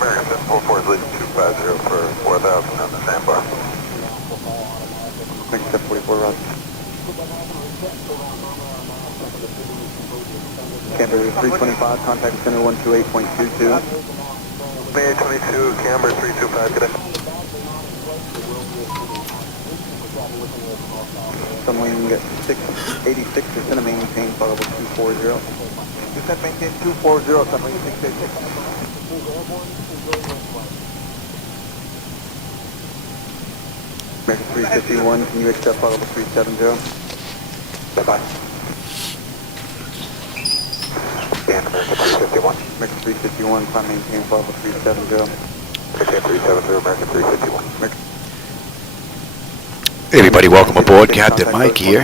American 744 is leading 250 for 4,000 on the sandbar. American 744, Roger. Camber 325, contact center 128.22. May 22, Camber 325, good day. Sunwing 686, descend maintain flight level 240. Descend maintain 240, Sunwing 686. American 351, can you accept flight level 370? Bye-bye. And American 351. American 351, climb maintain flight level 370. Maintain 370, American 351. Hey everybody, welcome aboard. Captain Mike here.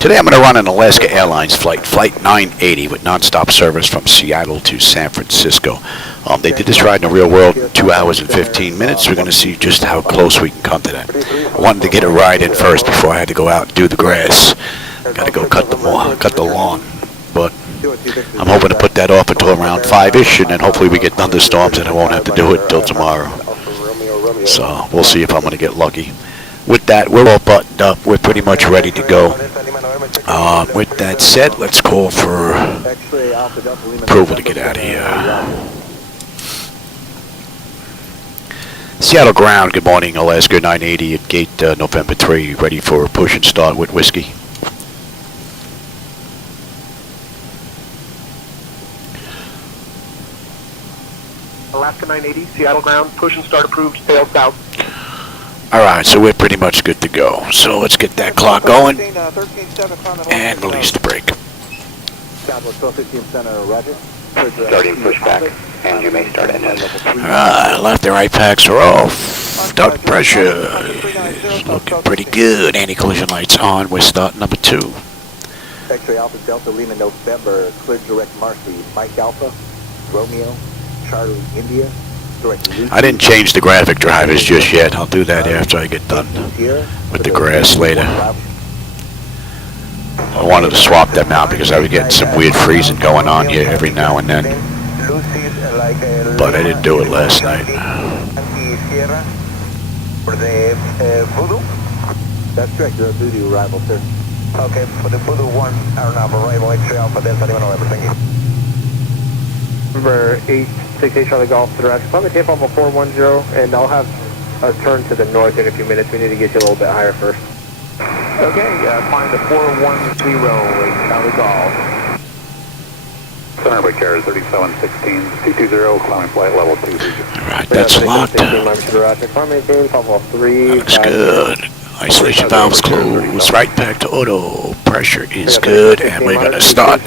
Today I'm going to run an Alaska Airlines flight, Flight 980, with nonstop service from Seattle to San Francisco. They did this ride in the real world in 2 hours and 15 minutes. We're going to see just how close we can come to that. I wanted to get a ride in first before I had to go out and do the grass. Got to go cut the lawn. But I'm hoping to put that off until around 5-ish, and then hopefully we get thunderstorms and I won't have to do it until tomorrow. So we'll see if I'm going to get lucky. With that, we're all buttoned up. We're pretty much ready to go. With that said, let's call for approval to get out of here. Seattle ground, good morning. Alaska 980 at gate November 3, ready for push and start with whiskey. Alaska 980, Seattle ground, push and start approved, sail south. Alright, so we're pretty much good to go. So let's get that clock going and release the brake. Starting pushback, and you may start engine. Alright, left and right packs are off. Start pressure is looking pretty good. Anti-collision lights on. We're starting number 2. X-ray Alpha Delta Lima November, clear direct Marcy, Mike Alpha, Romeo, Charlie India. I didn't change the graphic drivers just yet. I'll do that after I get done with the grass later. I wanted to swap them out because I was getting some weird freezing going on here every now and then. But I didn't do it last night. For the Voodoo? That's correct, the Voodoo arrival, sir. Okay, for the Voodoo 1, our number, arrival X-ray Alpha Delta Lima November, thank you. Number 868 Charlie Golf to the right. Climb the tape off of 410, and I'll have a turn to the north in a few minutes. We need to get you a little bit higher first. Okay, climb the 410 Charlie Golf. Center by carrier 3716, 220, climbing flight level 230. Alright, that's locked. Looks good. Isolation valves closed. Right back to auto. Pressure is good, and we're going to start.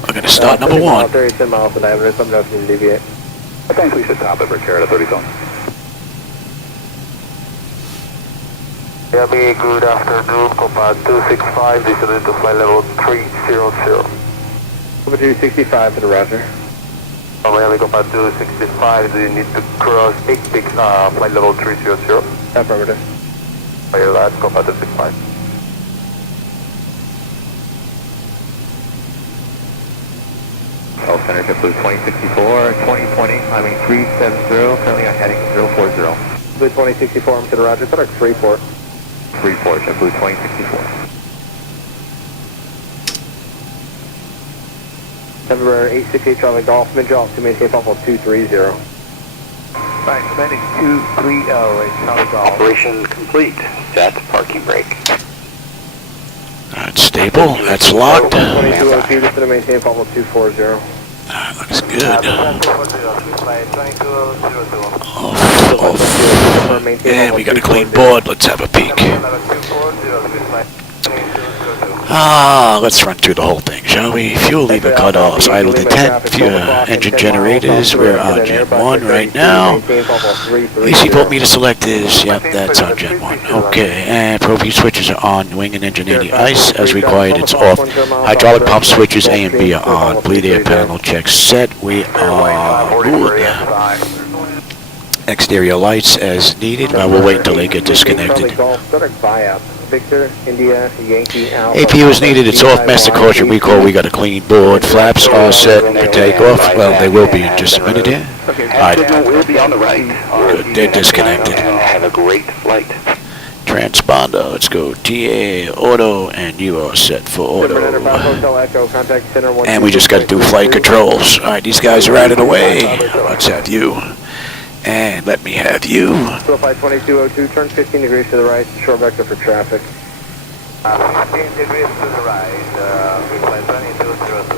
We're going to start number 1. 30 miles an hour. Let me know if you can deviate. I think we should top it for carrier 37. Miami, good afternoon. Compass 265, descending to flight level 300. Number 265 to the Roger. Miami, Compass 265, do you need to cross 8 peaks, flight level 300? Affirmative. Fire that, Compass 265. Health Center, JetBlue 2064, 2020, climbing 370, currently on heading 040. Blue 2064, I'm to the Roger, FedEx Freeport. Freeport, JetBlue 2064. November 868 Charlie Golf, mid-jaw to maintain level 230. Right, landing 230 at Charlie Golf. Operation complete. Set parking brake. That's stable. That's locked. 2202 just to maintain level 240. That looks good. Off. And we got a clean board. Let's have a peek. Let's run through the whole thing, shall we? Fuel lever cutoffs, idle detent, engine generators. We're on Gen 1 right now. AC voltmeter selectors, yep, that's on Gen 1. Okay, and probe heat switches are on, wing and engine anti-ice. As required, it's off. Hydraulic pump switches A and B are on. Bleed air panel check set. We are good. Exterior lights as needed. We'll wait until they get disconnected. Victor, India, Yankee, Alpha. AP was needed. It's off. Master caution recall. We got a clean board. Flaps all set for takeoff. Well, they will be in just a minute here. All right. We'll be on the right. Good. They're disconnected. Have a great flight. Transponder. Let's go. TA auto, and you are set for auto. And we just got to do flight controls. All right, these guys are out of the way. Let's have you. And let me have you. Flight 2202, turn 15 degrees to the right, short vector for traffic. 15 degrees to the right, flight 2202,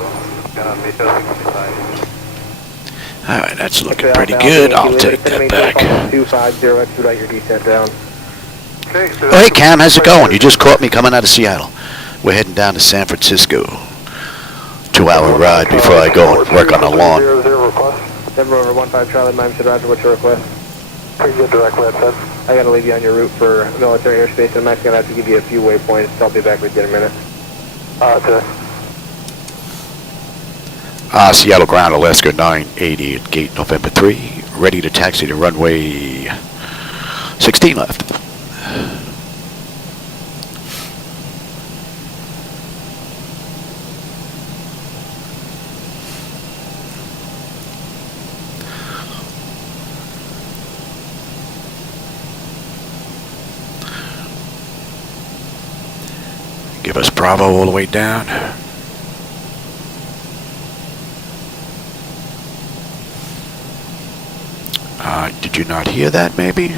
gonna be 265. All right, that's looking pretty good. I'll take that back. 250, expedite your descent down. Oh, hey, Cam, how's it going? You just caught me coming out of Seattle. We're heading down to San Francisco. 2-hour ride before I go and work on the lawn. Denver over 15 Charlie, Miami, Roger, what's your request? Pretty good direct left, sir. I gotta leave you on your route for military airspace, and I'm actually gonna have to give you a few waypoints, so I'll be back with you in a minute. Okay. Seattle ground, Alaska 980 at gate November 3. Ready to taxi to runway 16 left. Give us Bravo all the way down. Did you not hear that, maybe?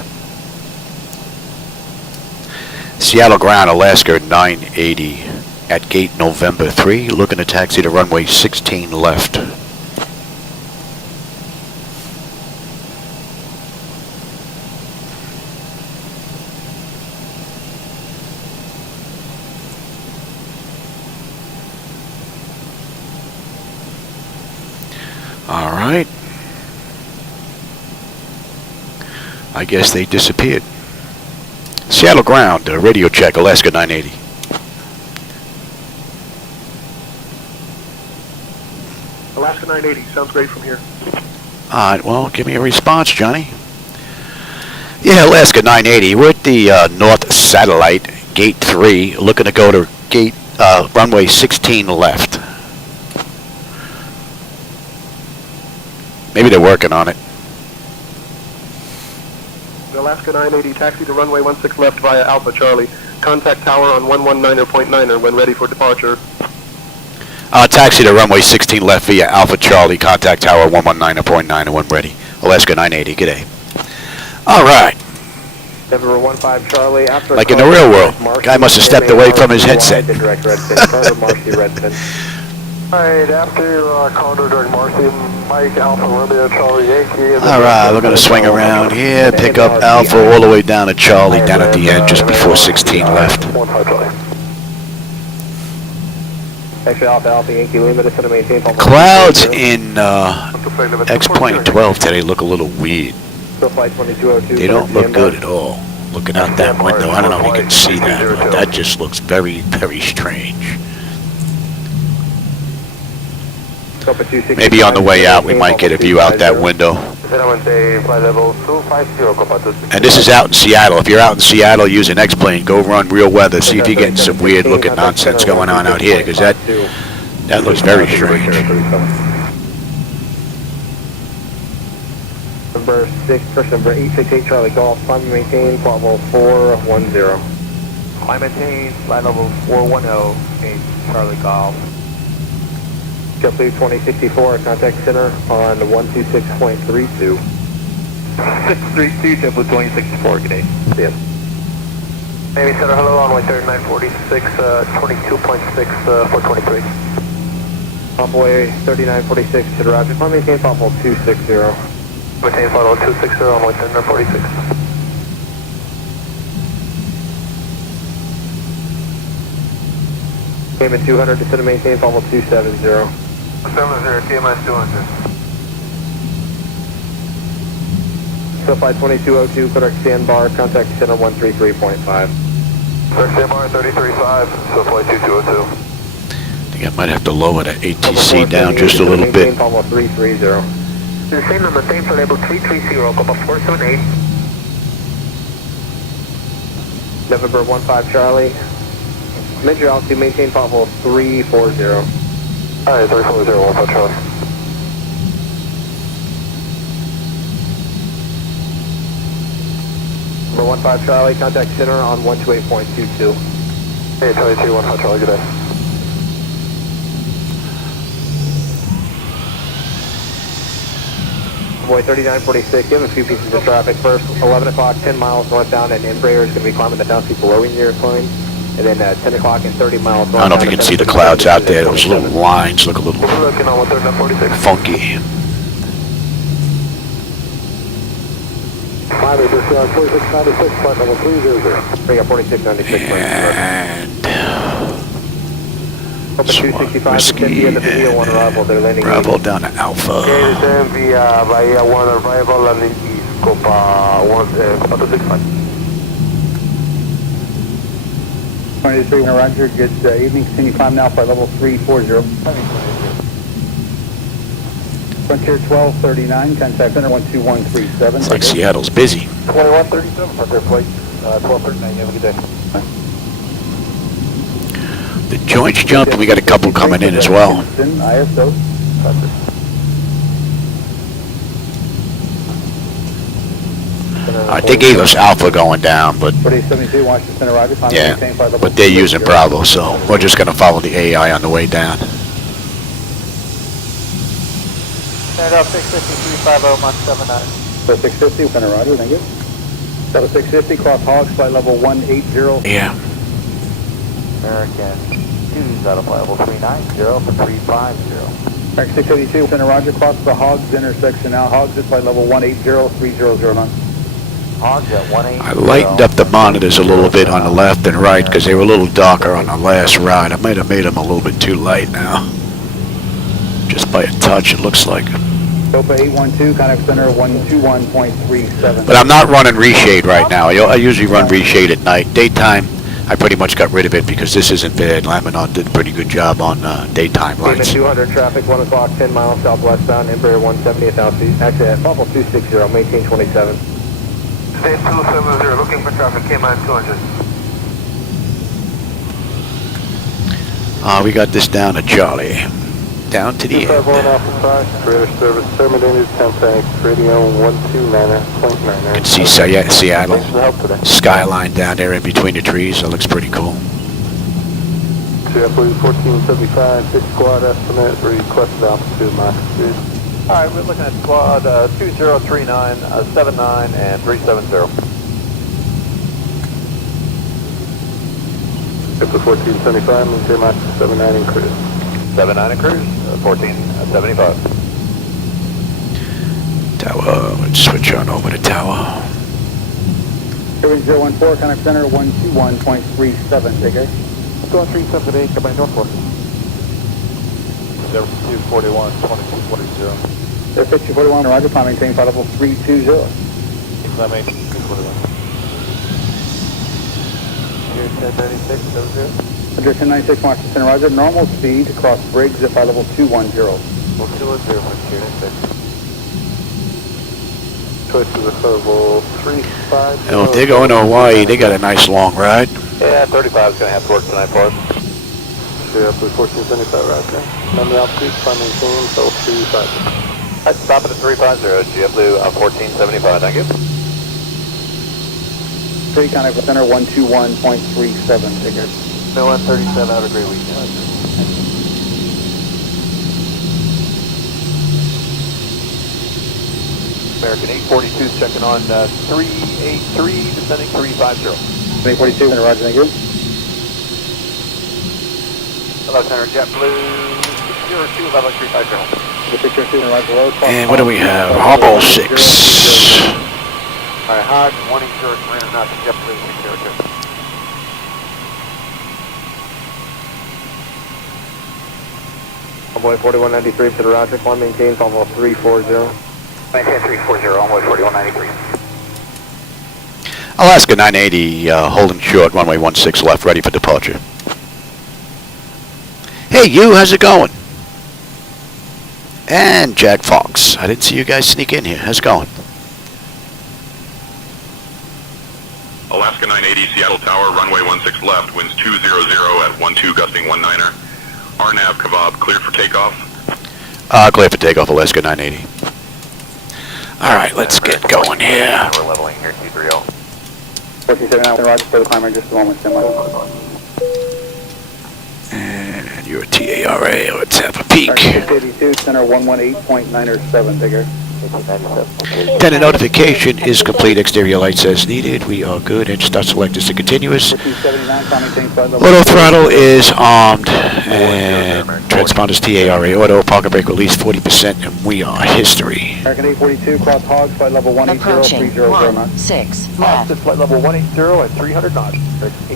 Seattle ground, Alaska 980 at gate November 3. Looking to taxi to runway 16 left. All right. I guess they disappeared. Seattle ground, radio check, Alaska 980. Alaska 980, sounds great from here. All right, well, give me a response, Johnny. Yeah, Alaska 980. We're at the North Satellite, gate 3, looking to go to gate runway 16 left. Maybe they're working on it. Alaska 980, taxi to runway 16 left via Alpha Charlie. Contact tower on 119.9er when ready for departure. Taxi to runway 16 left via Alpha Charlie. Contact tower 119.9er when ready. Alaska 980, g'day. All right. Denver 15 Charlie. After like in the real world. Guy must have stepped away from his headset. Alright, after Condor during Marcy, Mike, Alpha, Romeo, Charlie, Yankee. Alright, we're going to swing around here, pick up Alpha all the way down to Charlie, down at the end, just before 16 left. Clouds in X-Plane 12 today look a little weird. They don't look good at all. Looking out that window, I don't know if you can see that, but that just looks very, very strange. Maybe on the way out we might get a view out that window. And this is out in Seattle. If you're out in Seattle using X-Plane, go run real weather. See if you're getting some weird looking nonsense going on out here, because that looks very strange. Number 6, person number 868 Charlie Golf, climb and maintain, flight level 410. Climb and maintain, flight level 410, Charlie Golf. JetBlue 2064, contact center on 126.32. 632, JetBlue 2064, good day. Yes. Navy Center, hello, on 3946, 22.6, 423. Envoy 3946 to the Roger, climb and maintain, flight level 260. Maintain flight level 260, on 3946. Payment 200, descend to maintain, flight level 270. 70, TMS 200. So flight 2202, correct sandbar, contact center 133.5. Correct sandbar 33.5, so flight 2202. I think I might have to lower the ATC down just a little bit. Flight level 330. The same number, same flight level 330, Copa 478. November 15 Charlie. Mid your altitude, maintain flight level 340. Alright, 340, 15 Charlie. Number 15 Charlie, contact center on 128.22. Hey, Charlie 2, 15 Charlie, good day. Boy 3946, you have a few pieces of traffic. First, 11 o'clock, 10 miles northbound, and Embraer is going to be climbing the downspeed below in your airplane. And then 10 o'clock and 30 miles northbound. I don't know if you can see the clouds out there. Those little lines look a little We're looking on 13946. funky. Miami, this is 4696, flight level 300. Bring up 4696. And Open Swan 265 Whiskey and the Bahia 1 arrival. They're landing. Bravo down to Alpha. Okay, then via Bahia 1 arrival and East Copa 1265. 23, Roger. Good evening. Continue climb now, flight level 340. Frontier 1239, contact center 12137. It's like Seattle's busy. 2137, Frontier flight 1239. You have a good day. The joints jumped, and we got a couple coming in as well. ISO. They gave us Alpha going down, but 4872, Washington Center, Roger. yeah, but they're using Bravo, so we're just going to follow the AI on the way down. Stand up 650, 350, Mach 79. 650, Center, Roger. Thank you. 650, cross Hogs, flight level 180. Yeah. American 2's out of flight level 390 for 350. American 682, Center, Roger. Cross the Hogs intersection now. Hogs at flight level 180, 3009. Hogs at 180. I lightened up the monitors a little bit on the left and right because they were a little darker on the last ride. I might have made them a little bit too light now. Just by a touch, it looks like. Copa 812, contact center 121.37. But I'm not running reshade right now. I usually run reshade at night. Daytime, I pretty much got rid of it because this isn't bad. Laminon did a pretty good job on daytime Payment lights. 200 traffic, 1 o'clock, 10 miles southwestbound, Embraer 170 at altitude. Actually, at level 260, maintain 27. State 270, looking for traffic, K-Mine 200. We got this down to Charlie. Down to the end. 251 Alpha 5, creator service, terminated, contact, radio 129.9. You can see Seattle Thanks for the help today. skyline down there in between the trees. That looks pretty cool. JetBlue 1475, 6 squad estimate, requested altitude, Mach 2. Alright, we're looking at squad 2039, 79, and 370. Get the 1475, maintain Mach 79 and cruise. 79 and cruise, 1475. Tower, let's switch on over to Tower. 014, contact center 121.37. Take care. Going 378, come back Norfolk. 241, 2240. Air 5241, Roger. Climb maintain flight level 320. Climb 241. Here 1096, 70. Under 1096, Washington Center, Roger. Normal speed across Briggs at flight level 210. 210, here 96. Choice is a level 35. Oh, if they're going to Hawaii, they got a nice long ride. Yeah, 35 is going to have to work tonight for us. JetBlue 1475, right there. Number altitude, climb maintain, level 35. Alright, stop it at 350, JetBlue 1475, thank you. 3, contact center 121.37. Take care. No 137, have a great weekend. American 842 checking on 383, descending 350. 342, Center, Roger. Thank you. Hello, Center JetBlue 602, level 350. The picture 2, Center, Roger. Low. And what do we have? Harbo 6. Alright, Hog 180, surrender now to JetBlue 602. Envoy 4193 to the Roger, climb maintain flight level 340. Maintain 340, Envoy 4193. Alaska 980, holding short, runway 16 left, ready for departure. Hey, you, how's it going? And Jack Fox. I didn't see you guys sneak in here. How's it going? Alaska 980 Seattle Tower, runway 16 left, winds 200 at 12 gusting 19er. RNAV Kebab, cleared for takeoff. Clear for takeoff, Alaska 980. Alright, let's get going here. We're leveling here, 230. 427, roger, for the climber, just a moment, stand by. And you're a TARA, let's have a peek. 682, center 118.907, digger. Antenna notification is complete. Exterior lights as needed. We are good. Engine start select is to continuous. Auto throttle is armed. And transponder's TARA auto. Parking brake release 40%. And we are history. American 842, cross hogs, flight level 180, 300 16 left. Flight level 180 at 300 knots.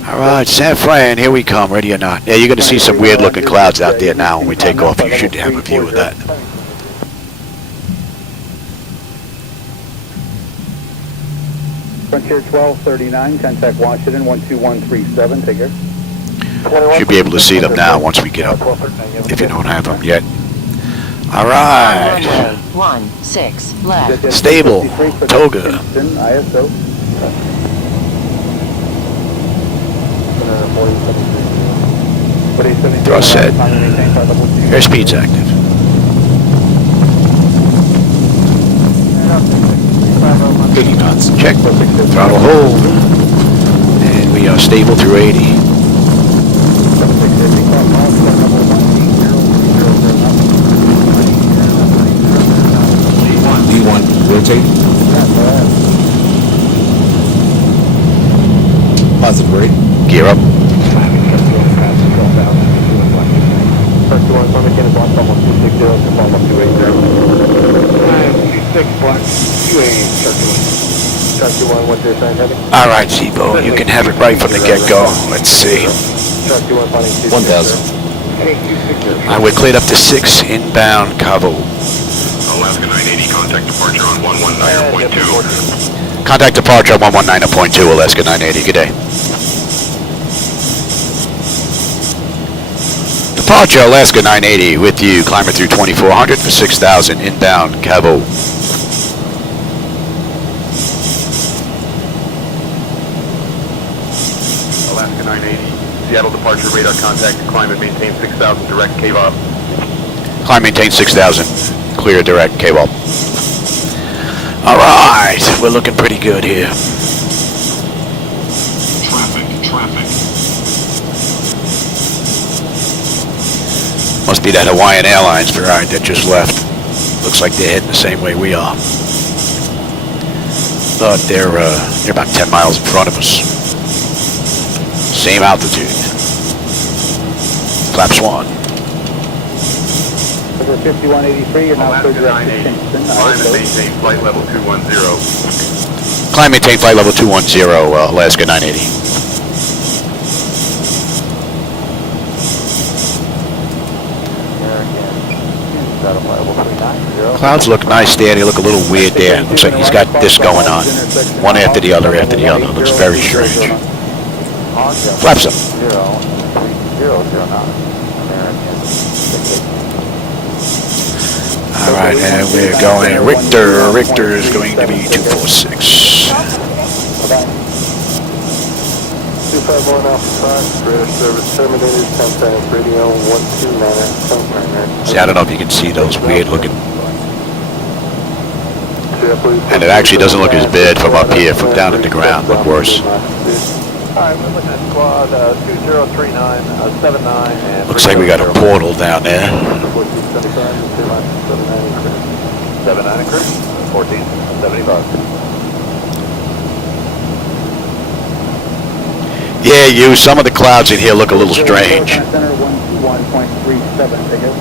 Alright, San Fran, here we come. Ready or not. Yeah, you're going to see some weird looking clouds out there now when we take off. You should have a view of that. Frontier 1239, contact Washington 12137, take care. Should be able to see them now once we get up, if you don't have them yet. Alright. 16 left. Stable. Toga. ISO. Thrust set. Airspeed's active. Knots. Check. Throttle hold. And we are stable through 80. D1, rotate. Positive rate. Gear up. First one, Summit, get a block, almost 260, almost 280. 926, block, 280, Truck 21, what's your sign heading? Alright, Zibo, you can have it right from the get-go. Let's see. Truck 21, finding 1000. We're cleared up to 6 inbound Cabo. Alaska 980, contact departure on 119.2. Contact departure on 119.2, Alaska 980. Good day. Departure Alaska 980 with you. Climber through 2400 for 6,000 inbound Cabo. Alaska 980, Seattle departure radar contact, climb and maintain 6,000 direct KVOP. Climb maintain 6,000. Clear direct KVOP. Alright, we're looking pretty good here. Traffic. Must be that Hawaiian Airlines ride that just left. Looks like they're heading the same way we are. But they're about 10 miles in front of us. Same altitude. Flaps 1. Over 5183, you're now clear direct to Kingston. Climb and maintain flight level 210. Climb maintain flight level 210, Alaska 980. Clouds look nice there. They look a little weird there. Looks like he's got this going on. One after the other after the other. Looks very strange. Flaps up. Alright, and we're going Richter. Richter is going to be 246. 251 Alpha 5, British service terminated, contact radio 129, See, I don't know if you can see those weird looking. And it actually doesn't look as bad from up here, from down at the ground. Look worse. Alright, we're looking at squad 2039, 79, and... Looks like we got a portal down there. 79 increase, 1475. Yeah, you. Some of the clouds in here look a little strange. Center 121.37, take it.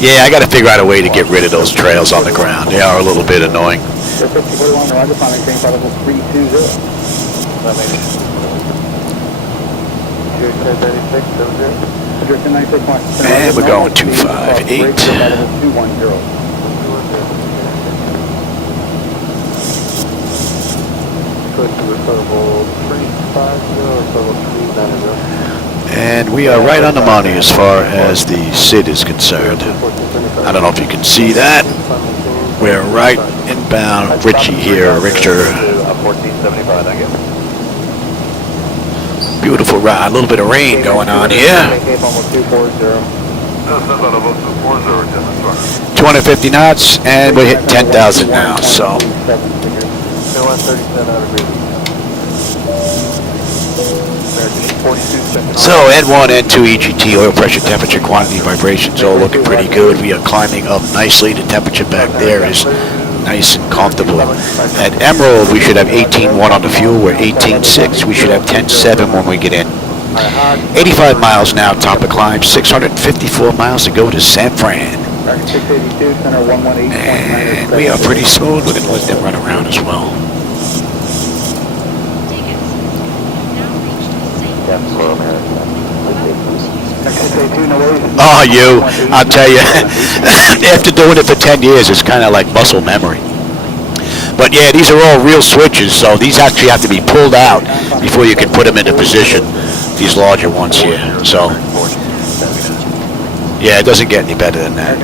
Yeah, I got to figure out a way to get rid of those trails on the ground. They are a little bit annoying. 5041, roger, climbing train flight level 320. And we're going 258. 210. And we are right on the money as far as the SID is concerned. I don't know if you can see that. We're right inbound Richie here, Richter. 1475, thank you. Beautiful ride, a little bit of rain going on here. Cape almost 240. 250 knots, and we're hitting 10,000 now, so. 137 out of So N1, N2, EGT, oil pressure, temperature, quantity, vibrations, all looking pretty good. We are climbing up nicely. The temperature back there is nice and comfortable. At Emerald, we should have 18.1 on the fuel. We're 18.6. We should have 10.7 when we get in. 85 miles now, top of climb. 654 miles to go to San Fran. And we are pretty smooth. We're going to let them run around as well. Oh, you, I'll tell you, after doing it for 10 years, it's kind of like muscle memory. But yeah, these are all real switches, so these actually have to be pulled out before you can put them into position, these larger ones here. So, yeah, it doesn't get any better than that.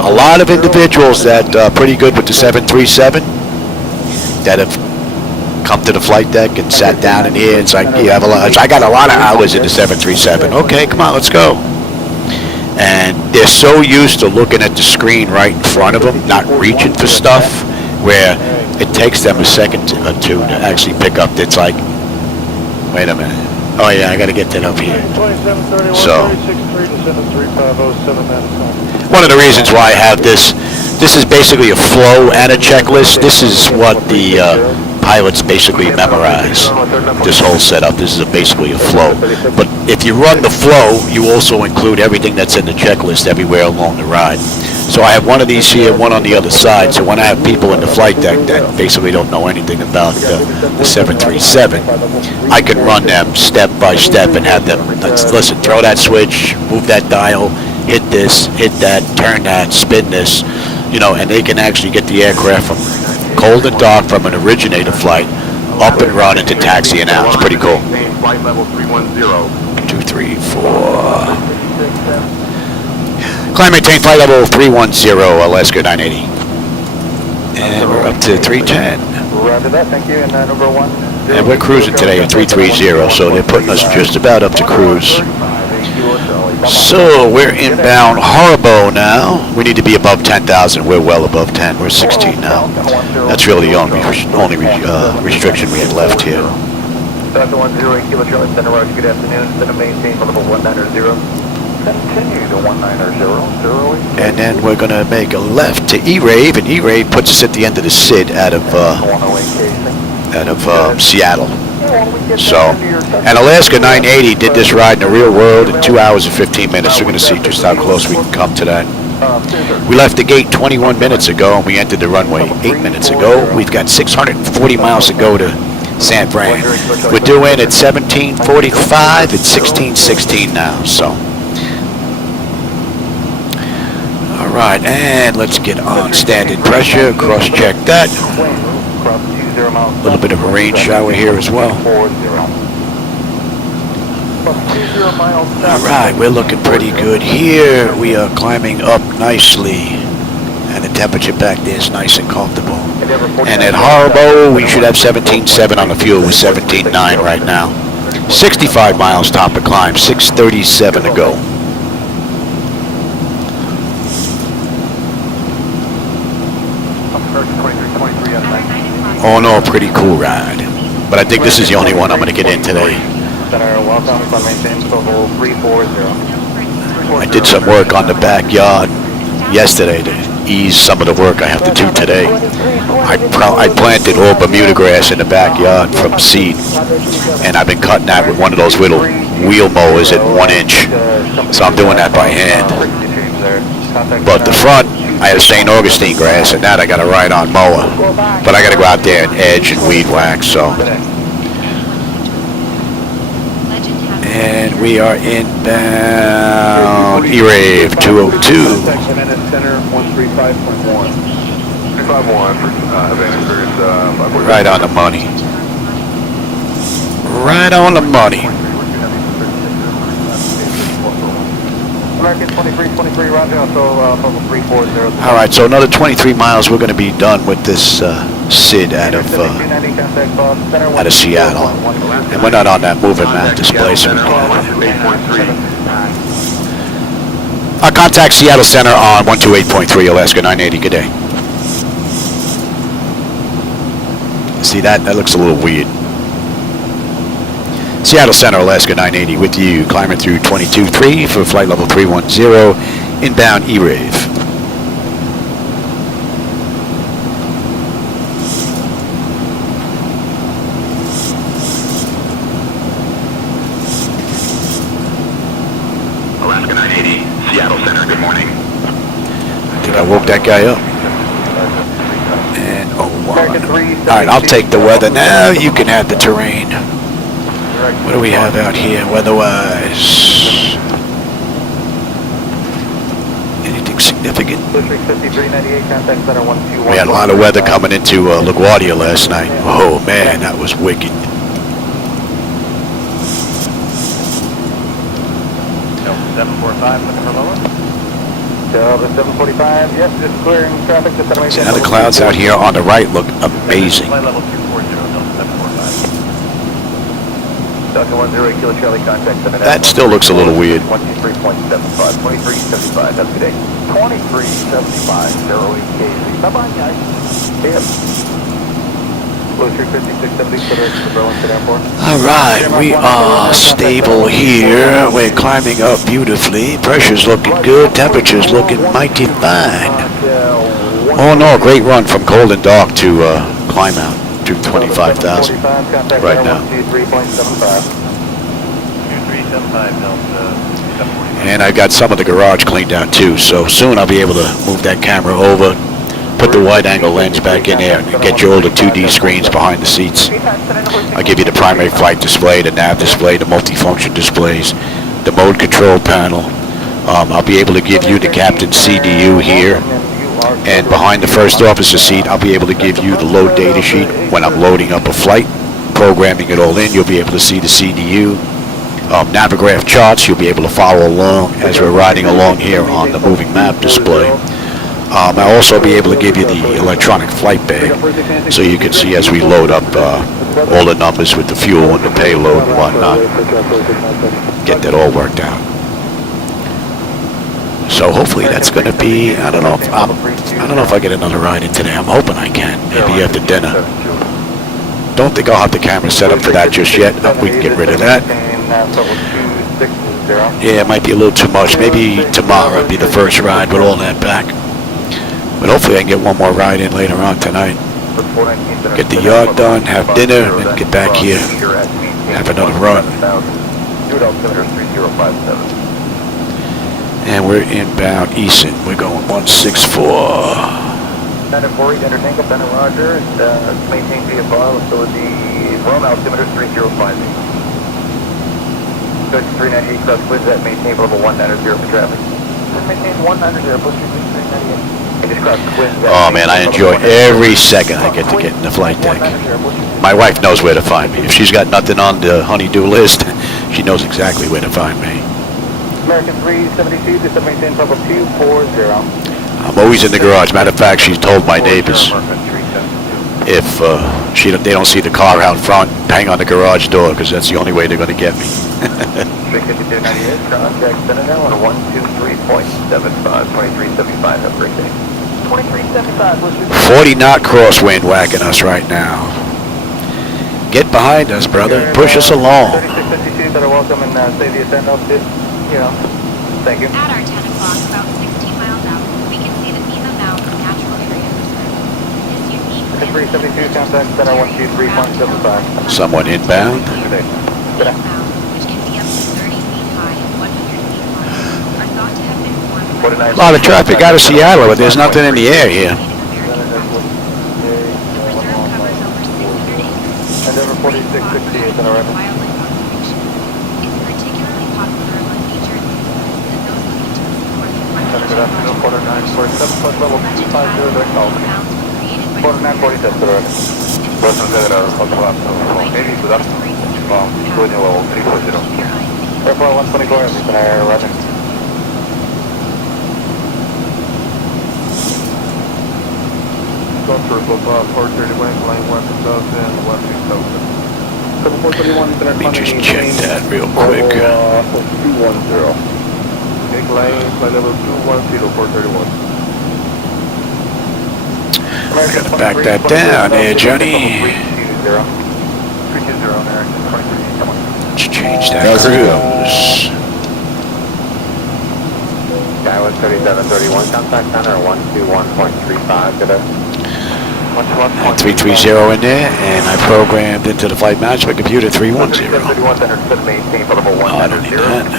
A lot of individuals that are pretty good with the 737 that have come to the flight deck and sat down in here. It's like, you have a lot. I got a lot of hours in the 737. Okay, come on, let's go. And they're so used to looking at the screen right in front of them, not reaching for stuff, where it takes them a second or two to actually pick up. It's like, wait a minute. Oh yeah, I got to get that up here. So, one of the reasons why I have this is basically a flow and a checklist. This is what the pilots basically memorize, this whole setup. This is basically a flow. But if you run the flow, you also include everything that's in the checklist everywhere along the ride. So I have one of these here, one on the other side. So when I have people in the flight deck that basically don't know anything about the 737, I can run them step by step and have them, listen, throw that switch, move that dial, hit this, hit that, turn that, spin this, you know, and they can actually get the aircraft from cold and dark from an originator flight up and running to taxiing out. It's pretty cool. Flight level 310. 2, 3, 4. Climb maintain flight level 310, Alaska 980. And we're up to 310. Roger that, thank you. And number 1. And we're cruising today at 330, so they're putting us just about up to cruise. So we're inbound Haribo now. We need to be above 10,000. We're well above 10. We're 16 now. That's really the only restriction we had left here. Delta 10 Kilo Charlie Center, Roger, good afternoon. Center maintain for level 190. Continue to 190. And then we're going to make a left to E-Rave, and E-Rave puts us at the end of the SID out of Seattle. So, and Alaska 980 did this ride in the real world in 2 hours and 15 minutes. We're going to see just how close we can come to that. We left the gate 21 minutes ago, and we entered the runway 8 minutes ago. We've got 640 miles to go to San Fran. We're due in at 17:45. It's 16:16 now, so. All right, and let's get on standard pressure. Cross-check that. A little bit of a rain shower here as well. All right, we're looking pretty good here. We are climbing up nicely, and the temperature back there is nice and comfortable. And at Haribo, we should have 17.7 on the fuel with 17.9 right now. 65 miles top of climb, 6:37 to go. Oh no, pretty cool ride. But I think this is the only one I'm going to get in today. I did some work on the backyard yesterday to ease some of the work I have to do today. I planted all Bermuda grass in the backyard from seed, and I've been cutting that with one of those little wheel mowers at 1 inch. So I'm doing that by hand. But the front, I have St. Augustine grass, and that I got a ride-on mower. But I got to go out there and edge and weed whack, so. And we are inbound E-Rave 202. Right on the money. Right on the money. American 2323, roger, also level 340. All right, so another 23 miles. We're going to be done with this SID out of Seattle, and we're not on that moving map display, so we can. Contact Seattle Center on 128.3 Alaska 980. Good day. See that? That looks a little weird. Seattle Center, Alaska 980 with you, climbing through 22.3 for flight level 310, inbound E-Rave. Alaska 980, Seattle Center, good morning. I think I woke that guy up. And, oh, wow. All right, I'll take the weather now. You can have the terrain. What do we have out here weather-wise? Anything significant? We had a lot of weather coming into LaGuardia last night. Oh man, that was wicked. 745, looking for lower. Delta 745, yep, just clearing traffic. See, now the clouds out here on the right look amazing. Flight level 240, Delta 745. Delta 10, Kilo Charlie, contact 7. That still looks a little weird. 123.75, 2375, have a good day. 2375, 08 KSEA. Bye-bye, guys. See ya. All right, we are stable here. We're climbing up beautifully. Pressure's looking good. Temperature's looking mighty fine. Oh no, great run from cold and dark to climb out to 25,000 right now. And I got some of the garage cleaned out too, so soon I'll be able to move that camera over, put the wide-angle lens back in there, and get you all the 2D screens behind the seats. I'll give you the primary flight display, the nav display, the multifunction displays, the mode control panel. I'll be able to give you the captain's CDU here, and behind the first officer seat, I'll be able to give you the load data sheet when I'm loading up a flight, programming it all in. You'll be able to see the CDU. Navigraph charts, you'll be able to follow along as we're riding along here on the moving map display. I'll also be able to give you the electronic flight bag, so you can see as we load up all the numbers with the fuel and the payload and whatnot. Get that all worked out. So hopefully that's going to be. I don't know if I get another ride in today. I'm hoping I can. Maybe after dinner. Don't think I'll have the camera set up for that just yet. We can get rid of that. Yeah, it might be a little too much. Maybe tomorrow will be the first ride with all that back. But hopefully I can get one more ride in later on tonight. Get the yard done, have dinner, and then get back here. Have another run. And we're inbound Easton. We're going 164. Center 48, enter Tango, Center Roger, maintain via above, so the Rome altimeter 3050. Coach 398, cross clear that, maintain level 190 for traffic. Maintain 190, push 398. Oh man, I enjoy every second I get to get in the flight deck. My wife knows where to find me. If she's got nothing on the honey-do list, she knows exactly where to find me. American 372, this maintain level 240. I'm always in the garage. Matter of fact, she's told my neighbors if they don't see the car out front, hang on the garage door, because that's the only way they're going to get me. 35298, contact center now on 123.75, 2375, have a great day. 2375, 40 knot crosswind whacking us right now. Get behind us, brother. Push us along. 3652, better welcome and say the ascent thank you. At our 10 o'clock, about 16 miles out, we can see the FEMA mound natural area reserve. This unique 372, contact center 123.75. Someone inbound. mound, which can be up to 30 feet high and 100 feet long, are thought to have been formed by A lot of traffic out of Seattle, but there's nothing in the air here. the reserve covers over 600 acres. And over 4668, then arrival. Wildlife conservation. It's particularly popular among nature enthusiasts and those looking to explore the Good afternoon, quarter 947, flight level 250, direct call. Quarter 947, direct. Welcome to the maybe good afternoon, level 340. Airport 124, everything air, roger. Golf Circle, 431, flying 1000, 16000. 7431, Let me just check that real quick. 210. Big line, flight level 210, 431. I gotta back that down there, Johnny. 320, American 23, come on. Let's change that cruise. Skywest 3731, contact center 121.35 today. 330 in there, and I programmed into the flight management computer 310. Oh, I don't need that.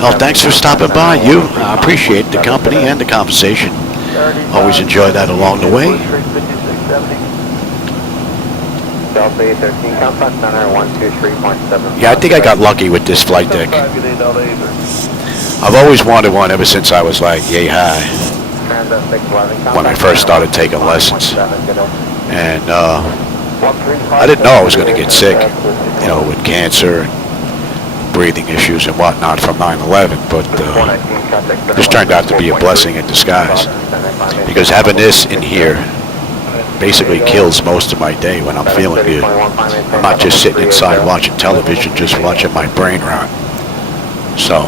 Well, thanks for stopping by, you. I appreciate the company and the conversation. Always enjoy that along the way. Delta 13, contact center 123.7. Yeah, I think I got lucky with this flight deck. I've always wanted one ever since I was like yay high, when I first started taking lessons. And I didn't know I was going to get sick, you know, with cancer and breathing issues and whatnot from 9/11, but this turned out to be a blessing in disguise, because having this in here basically kills most of my day when I'm feeling good. I'm not just sitting inside watching television, just watching my brain rot. So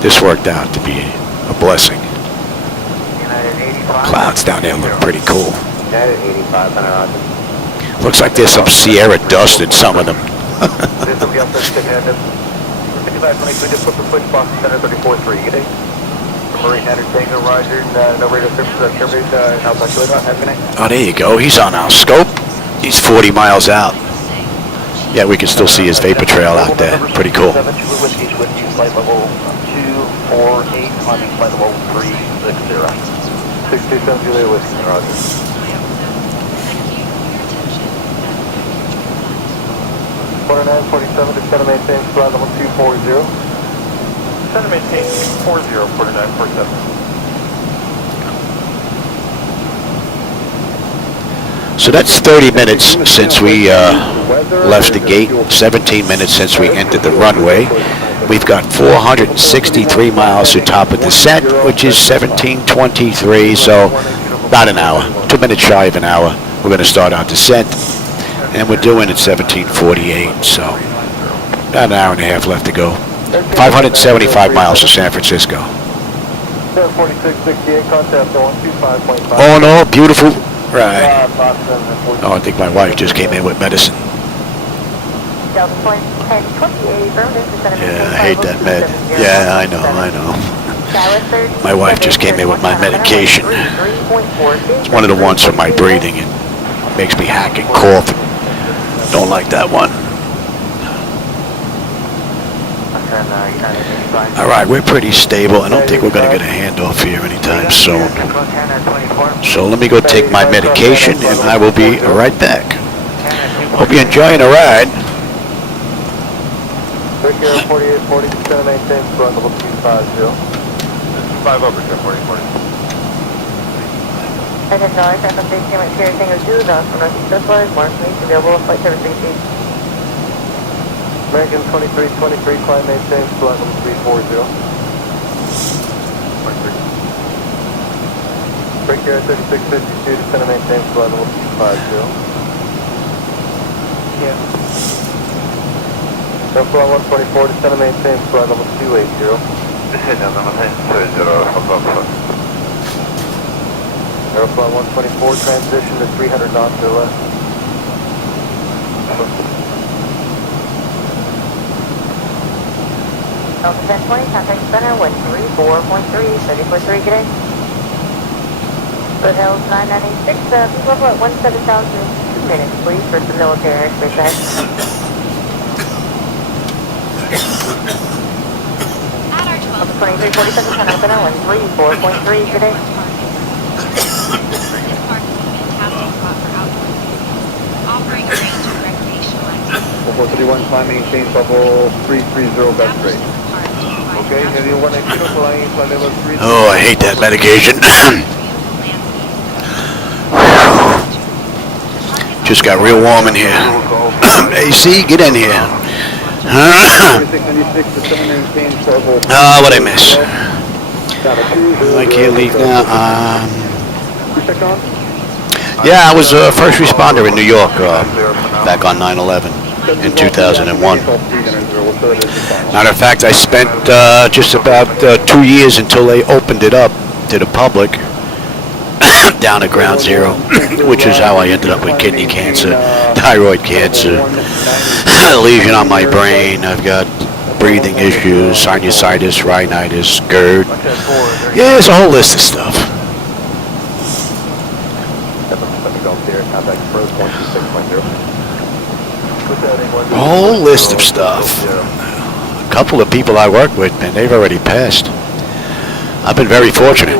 this worked out to be a blessing. Clouds down there look pretty cool. Looks like there's some Sierra dust in some of them. Oh, there you go. He's on our scope. He's 40 miles out. Yeah, we can still see his vapor trail out there. Pretty cool. Flight level 248, climbing flight level 360. 627 Juliet Whiskey, roger. 4947 to center maintain flight level 240. Center maintain 40, 4947. So that's 30 minutes since we left the gate, 17 minutes since we entered the runway. We've got 463 miles to top of descent, which is 1723, so about an hour, 2 minutes shy of an hour. We're going to start our descent, and we're doing it 1748, so about an hour and a half left to go. 575 miles to San Francisco. 4668, contact 125.5. Oh no, beautiful ride. Oh, I think my wife just came in with medicine. Yeah, I hate that med. Yeah, I know. My wife just came in with my medication. It's one of the ones for my breathing. It makes me hack and cough. Don't like that one. All right, we're pretty stable. I don't think we're going to get a handoff here anytime soon. So let me go take my medication, and I will be right back. Hope you're enjoying the ride. 4840 to center maintain flight level 250. 5 over, 4040. I didn't know I sent a big payment here, thing of due, thus, from Northeast Westward, more information available on flight service receipt. American 2323, climb maintain flight level 340. Break air 3652 to center maintain flight level 250. Yeah. Airflow 124 to center maintain flight level 280. Airflow 124, transition to 300 knots or less. Delta 1020, contact center 134.3, 34.3, good day. Foothills 9986, people at 17,000 minutes, please, for the military airspace ahead. Delta 2347, contact center 134.3, good day. 431, climb maintain level 330, best rate. Okay, and you want to keep flying flight level 3. Oh, I hate that medication. Just got real warm in here. AC, get in here. What I miss? I can't leave now. Yeah, I was a first responder in New York back on 9/11 in 2001. Matter of fact, I spent just about 2 years until they opened it up to the public down at Ground Zero, which is how I ended up with kidney cancer, thyroid cancer, lesion on my brain. I've got breathing issues, sinusitis, rhinitis, GERD. Yeah, it's a whole list of stuff. A whole list of stuff. A couple of people I work with, man, they've already passed. I've been very fortunate.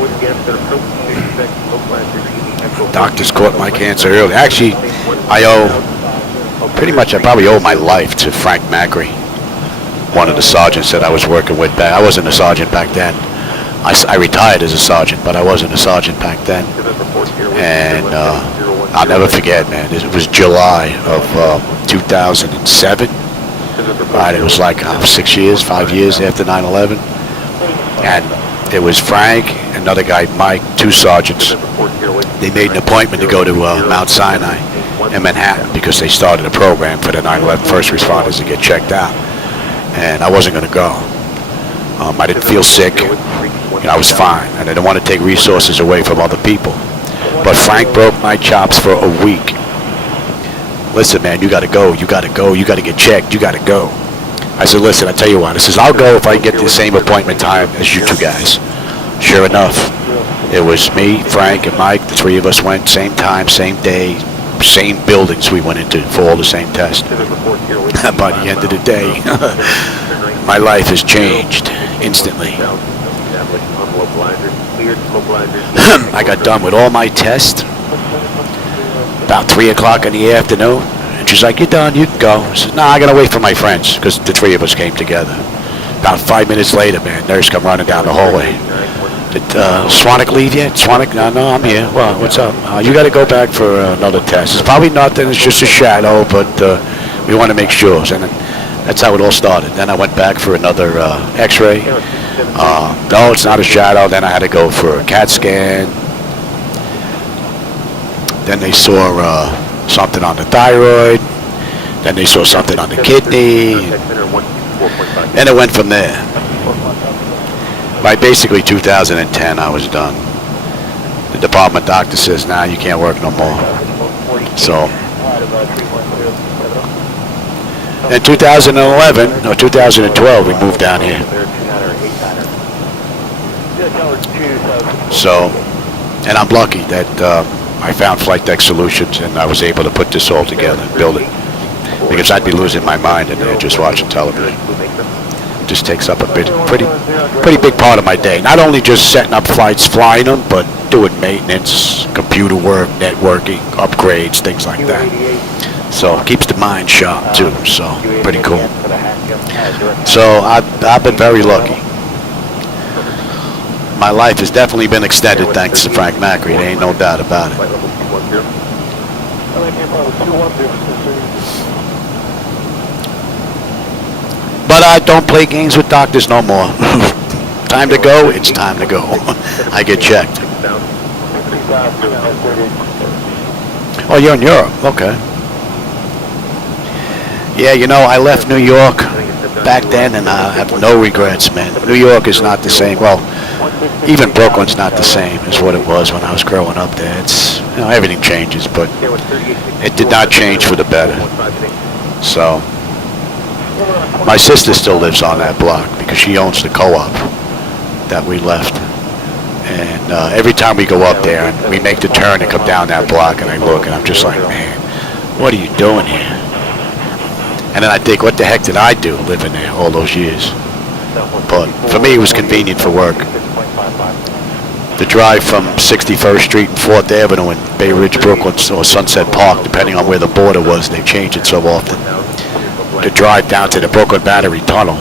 Doctors caught my cancer early. Actually, I probably owe my life to Frank Macri, one of the sergeants that I was working with back. I wasn't a sergeant back then. I retired as a sergeant, but I wasn't a sergeant back then. And I'll never forget, man. It was July of 2007. Right, it was like 5 years after 9/11. And it was Frank, another guy, Mike, two sergeants. They made an appointment to go to Mount Sinai in Manhattan because they started a program for the 9/11 first responders to get checked out. And I wasn't going to go. I didn't feel sick. I was fine, and I didn't want to take resources away from other people. But Frank broke my chops for a week. Listen, man, you got to go. You got to go. You got to get checked. You got to go. I said, listen, I tell you what. I says, I'll go if I get the same appointment time as you two guys. Sure enough, it was me, Frank, and Mike. The three of us went same time, same day, same buildings we went into for all the same tests. By the end of the day, my life has changed instantly. I got done with all my tests about 3 o'clock in the afternoon. And she's like, you're done, you can go. I said, no, I got to wait for my friends because the three of us came together. About 5 minutes later, man, nurse come running down the hallway. Did Swanwick leave yet? Swanwick? No, I'm here. Well, what's up? You got to go back for another test. It's probably nothing. It's just a shadow, but we want to make sure. And that's how it all started. Then I went back for another x-ray. No, it's not a shadow. Then I had to go for a CAT scan. Then they saw something on the thyroid. Then they saw something on the kidney. And it went from there. By basically 2010, I was done. The department doctor says, nah, you can't work no more. So, in 2011, or 2012, we moved down here. So, and I'm lucky that I found Flightdeck Solutions and I was able to put this all together, build it. Because I'd be losing my mind in there just watching television. It just takes up a pretty big part of my day. Not only just setting up flights, flying them, but doing maintenance, computer work, networking, upgrades, things like that. So it keeps the mind sharp too, so pretty cool. So I've been very lucky. My life has definitely been extended thanks to Frank Macri, there ain't no doubt about it. But I don't play games with doctors no more. Time to go, it's time to go. I get checked. Oh, you're in Europe, okay. Yeah, you know, I left New York back then and I have no regrets, man. New York is not the same. Well, even Brooklyn's not the same as what it was when I was growing up there. It's, you know, everything changes, but it did not change for the better. So, my sister still lives on that block because she owns the co-op that we left. And every time we go up there and we make the turn and come down that block and I look and I'm just like, man, what are you doing here? And then I think, what the heck did I do living there all those years? But for me, it was convenient for work. The drive from 61st Street and 4th Avenue in Bay Ridge, Brooklyn, or Sunset Park, depending on where the border was, they changed it so often. The drive down to the Brooklyn Battery Tunnel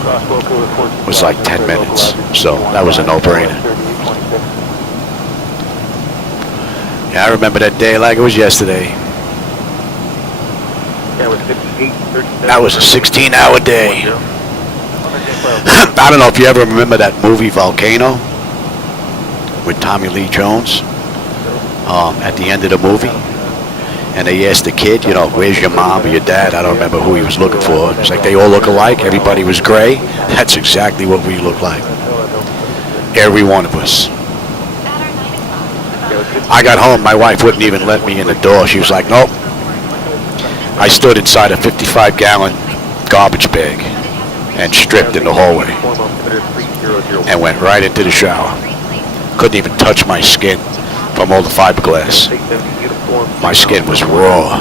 was like 10 minutes, so that was a no-brainer. Yeah, I remember that day like it was yesterday. That was a 16-hour day. I don't know if you ever remember that movie Volcano with Tommy Lee Jones. At the end of the movie, and they asked the kid, you know, where's your mom or your dad? I don't remember who he was looking for. It's like they all look alike. Everybody was gray. That's exactly what we look like. Every one of us. I got home. My wife wouldn't even let me in the door. She was like, nope. I stood inside a 55-gallon garbage bag and stripped in the hallway and went right into the shower. Couldn't even touch my skin from all the fiberglass. My skin was raw.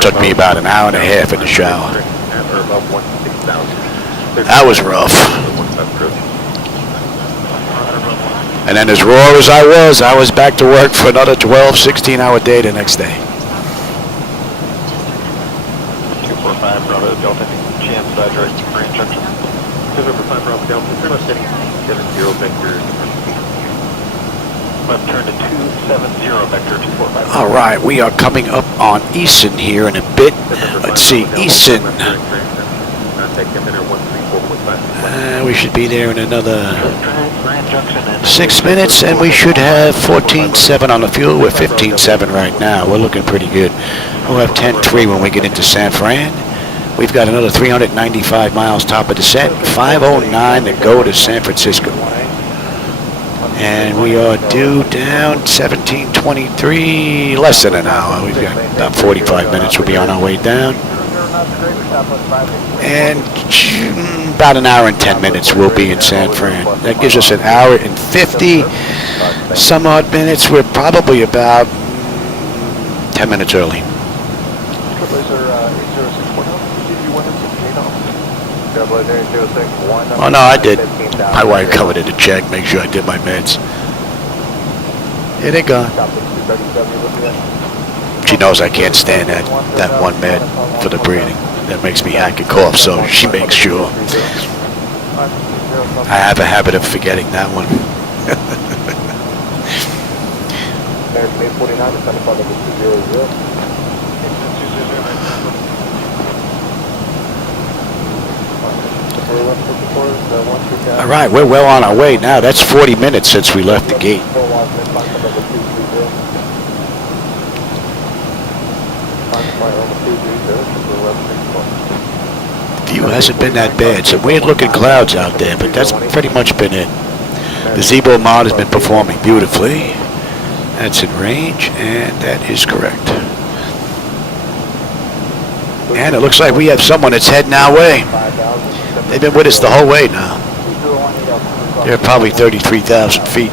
Took me about an hour and a half in the shower. That was rough. And then as raw as I was back to work for another 12, 16-hour day the next day. 245 Bravo Delta, chance direct to Grand Junction. 245 Bravo Delta, pretty much heading 70 vector. Left turn to 270 vector 245. All right, we are coming up on Eason here in a bit. Let's see, Eason. We should be there in another 6 minutes, and we should have 14.7 on the fuel. We're 15.7 right now. We're looking pretty good. We'll have 10.3 when we get into San Fran. We've got another 395 miles top of descent, 5:09 to go to San Francisco. And we are due down 17:23, less than an hour. We've got about 45 minutes. We'll be on our way down. And about an hour and 10 minutes we'll be in San Fran. That gives us an hour and 50 some odd minutes. We're probably about 10 minutes early. Oh no, I did. My wife covered it to check, make sure I did my meds. Here they go. She knows I can't stand that one med for the breathing. That makes me hack and cough, so she makes sure. I have a habit of forgetting that one. All right, we're well on our way now. That's 40 minutes since we left the gate. View hasn't been that bad. Some weird looking clouds out there, but that's pretty much been it. The ZiboMod has been performing beautifully. That's in range, and that is correct. And it looks like we have someone that's heading our way. They've been with us the whole way now. They're probably 33,000 feet.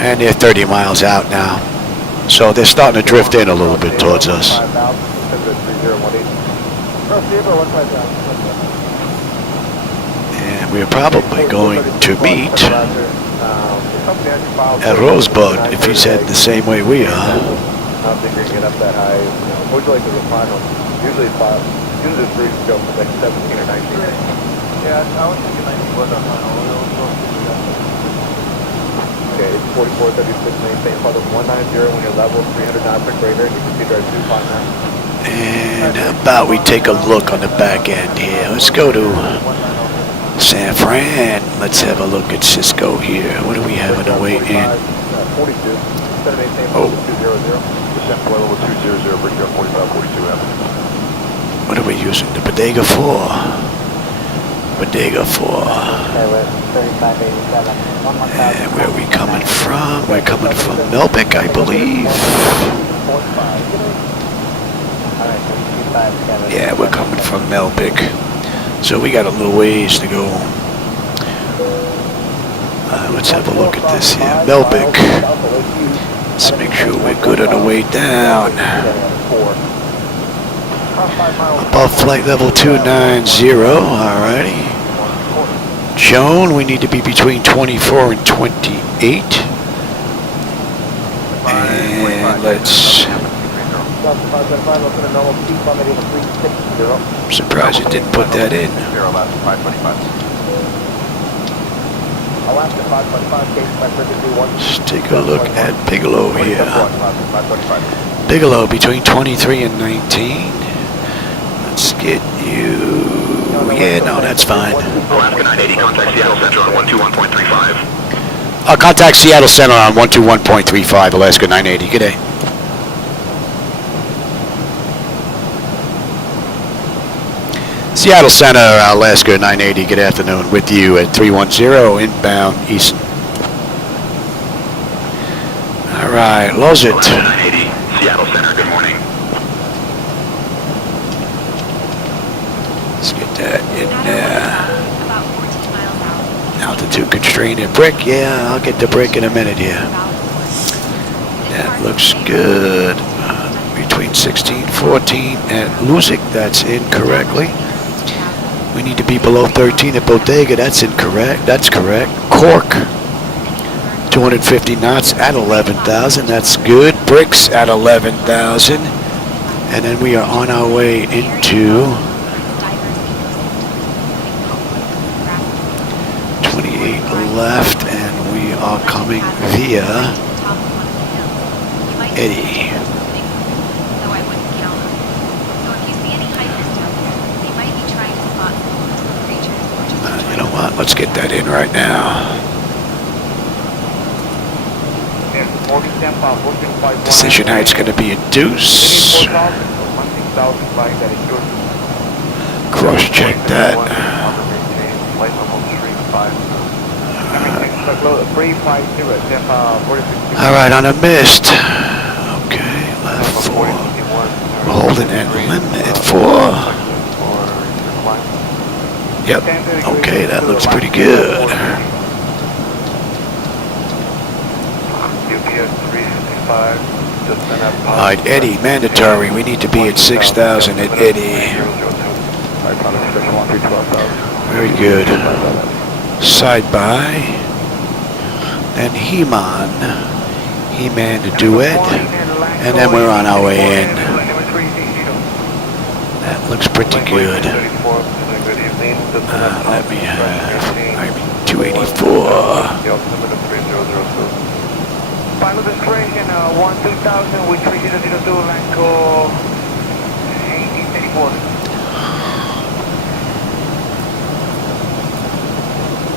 And they're 30 miles out now. So they're starting to drift in a little bit towards us. And we're probably going to meet at Rosebud if he's heading the same way we are. I don't think you're going to get up that high. Would you like to refine one? Usually it's 5. Usually it's 3 to go for like 17 or 19. Yeah, I was thinking 19 was on final. Okay, it's 4436, maintain follow 190 when you're level 300 knots or greater. You can see drive 259. And how about we take a look on the back end here. Let's go to San Fran. Let's have a look at Cisco here. What do we have in the way in? 42. Oh. Level 200, Brickyard 4542 Avenue. What are we using? The Bodega 4. Bodega 4. And where are we coming from? We're coming from Melbic, I believe. Yeah, we're coming from Melbic. So we got a little ways to go. Let's have a look at this here. Melbic. Let's make sure we're good on the way down. Above flight level 290, alrighty. Joan, we need to be between 24 and 28. And let's... I'm surprised it didn't put that in. Let's take a look at Bigelow here. Bigelow between 23 and 19. Let's get you. Yeah, no, that's fine. Alaska 980, contact Seattle Central on 121.35. Contact Seattle Center on 121.35, Alaska 980. Good day. Seattle Center, Alaska 980. Good afternoon. With you at 310 inbound Eastern. All right, lose it. Alaska 980, Seattle Center. Good morning. Let's get that in there. About 14 miles out. Altitude constraint and brick. Yeah, I'll get the brick in a minute here. That looks good. Between 16, 14 and Lusick, that's incorrectly. We need to be below 13 at Bodega. That's incorrect. That's correct. Cork, 250 knots at 11,000. That's good. Bricks at 11,000. And then we are on our way into 28 left, and we are coming via Eddie. You know what? Let's get that in right now. Decision height's going to be a deuce. Cross check that. All right, on a missed. Okay, left 4. We're holding at limit 4. Yep. Okay, that looks pretty good. All right, Eddie, mandatory. We need to be at 6,000 at Eddie. Very good. Side by. And He-Man. He-Man to duet. And then we're on our way in. That looks pretty good. Let me have maybe 284. Final destination 12000 with 3002 Lanco 1834.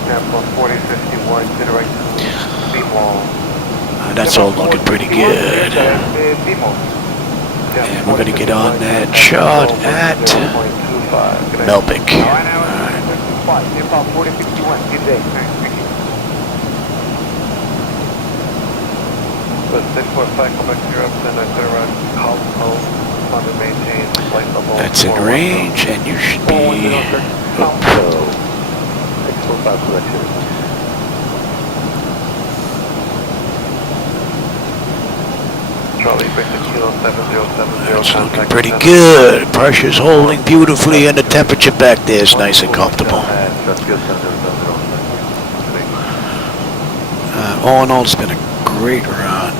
Airport 4051, direct to B-Wall. That's all looking pretty good. And we're going to get on that shot at Melbick. That's in range, and you should be. It's looking pretty good. Pressure's holding beautifully, and the temperature back there is nice and comfortable. All in all, it's been a great run.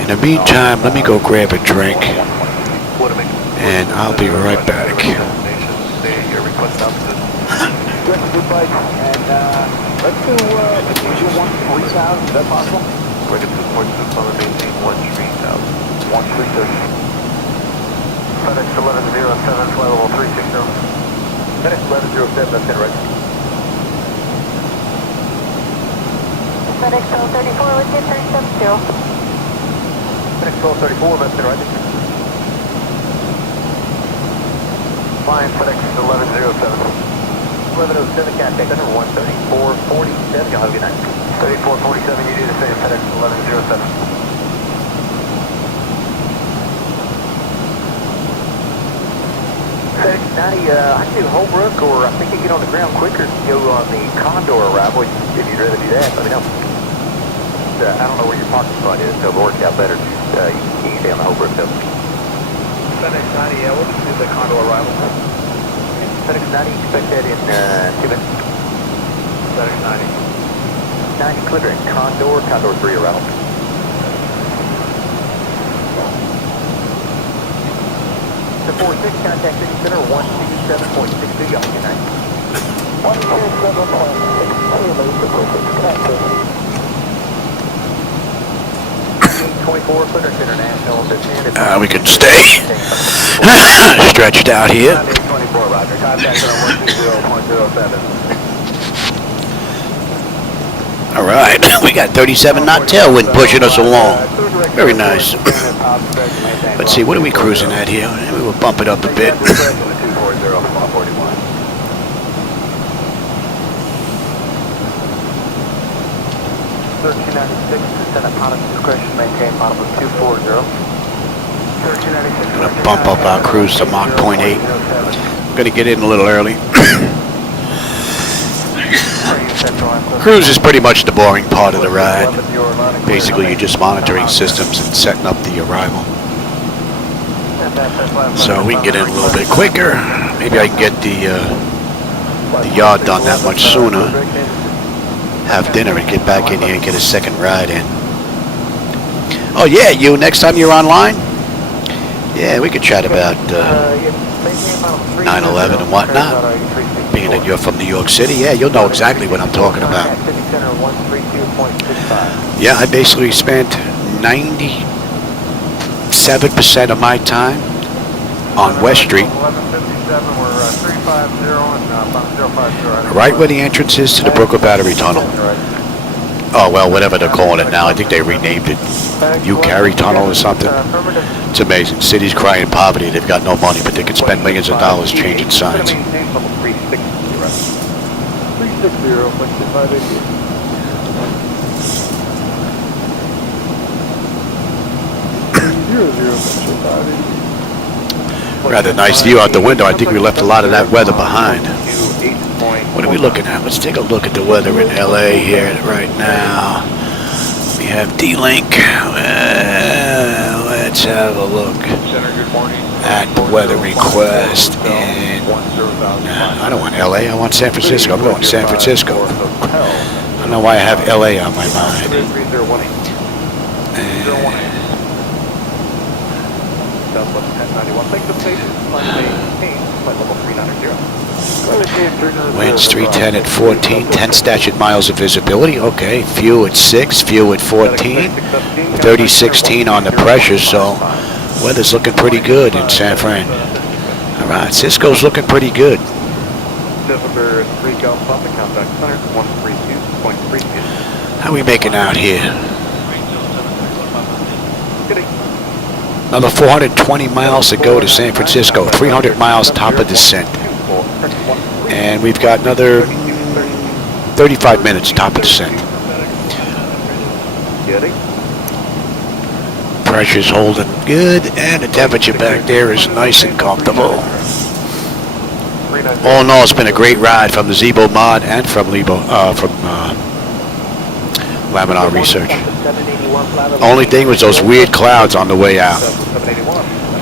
In the meantime, let me go grab a drink, and I'll be right back. Let's do 1-3,000, is that possible? Ready to support system and maintain 1-3,000. 1-3,000. FedEx 1107, flight level 360. FedEx 1107, that's it, right? FedEx 1234, let's get 370. FedEx 1234, that's it, right? Fine, FedEx 1107. 1107, contact center 13447, you'll have a good night. 3447, you do the same, FedEx 1107. FedEx 90, I can do Holbrook, or I think you get on the ground quicker. Go on the Condor arrival, if you'd rather do that, let me know. I don't know where your parking spot is, so it'll work out better. You can stay on the Holbrook, though. FedEx 90, yeah, we'll just do the Condor arrival. FedEx 90, expect that in 2 minutes. FedEx 90. 90, clear in Condor, Condor 3 arrival. The 46, contact City Center 127.62, y'all good night. 127.62, 24 We can stay stretched out here. All right, we got 37 knot tailwind pushing us along. Very nice. Let's see, what are we cruising at here? We will bump it up a bit. 1396, descend at pilot's discretion, maintain pilot 240. Gonna bump up our cruise to Mach 0.8. Gonna get in a little early. Cruise is pretty much the boring part of the ride. Basically, you're just monitoring systems and setting up the arrival. So we can get in a little bit quicker. Maybe I can get the yard done that much sooner. Have dinner and get back in here and get a second ride in. Oh yeah, you, next time you're online? Yeah, we could chat about 9/11 and whatnot. Being that you're from New York City, yeah, you'll know exactly what I'm talking about. Yeah, I basically spent 97% of my time on West Street. Right where the entrance is to the Brooklyn Battery Tunnel. Oh, well, whatever they're calling it now. I think they renamed it U-Carry Tunnel or something. It's amazing. Cities crying poverty. They've got no money, but they can spend millions of dollars changing signs. 360, Rather nice view out the window. I think we left a lot of that weather behind. What are we looking at? Let's take a look at the weather in LA here right now. We have D-Link. Well, let's have a look at the weather request in... I don't want LA, I want San Francisco. I'm going to San Francisco. I don't know why I have LA on my mind. Winds 310 at 14, 10 statute miles of visibility. Okay, few at 6, few at 14, 3016 on the pressure, so weather's looking pretty good in San Fran. All right, Cisco's looking pretty good. How are we making out here? Another 420 miles to go to San Francisco, 300 miles top of descent. And we've got another 35 minutes top of descent. Pressure's holding good, and the temperature back there is nice and comfortable. All in all, it's been a great ride from the ZiboMod and from Laminar Research. Only thing was those weird clouds on the way out.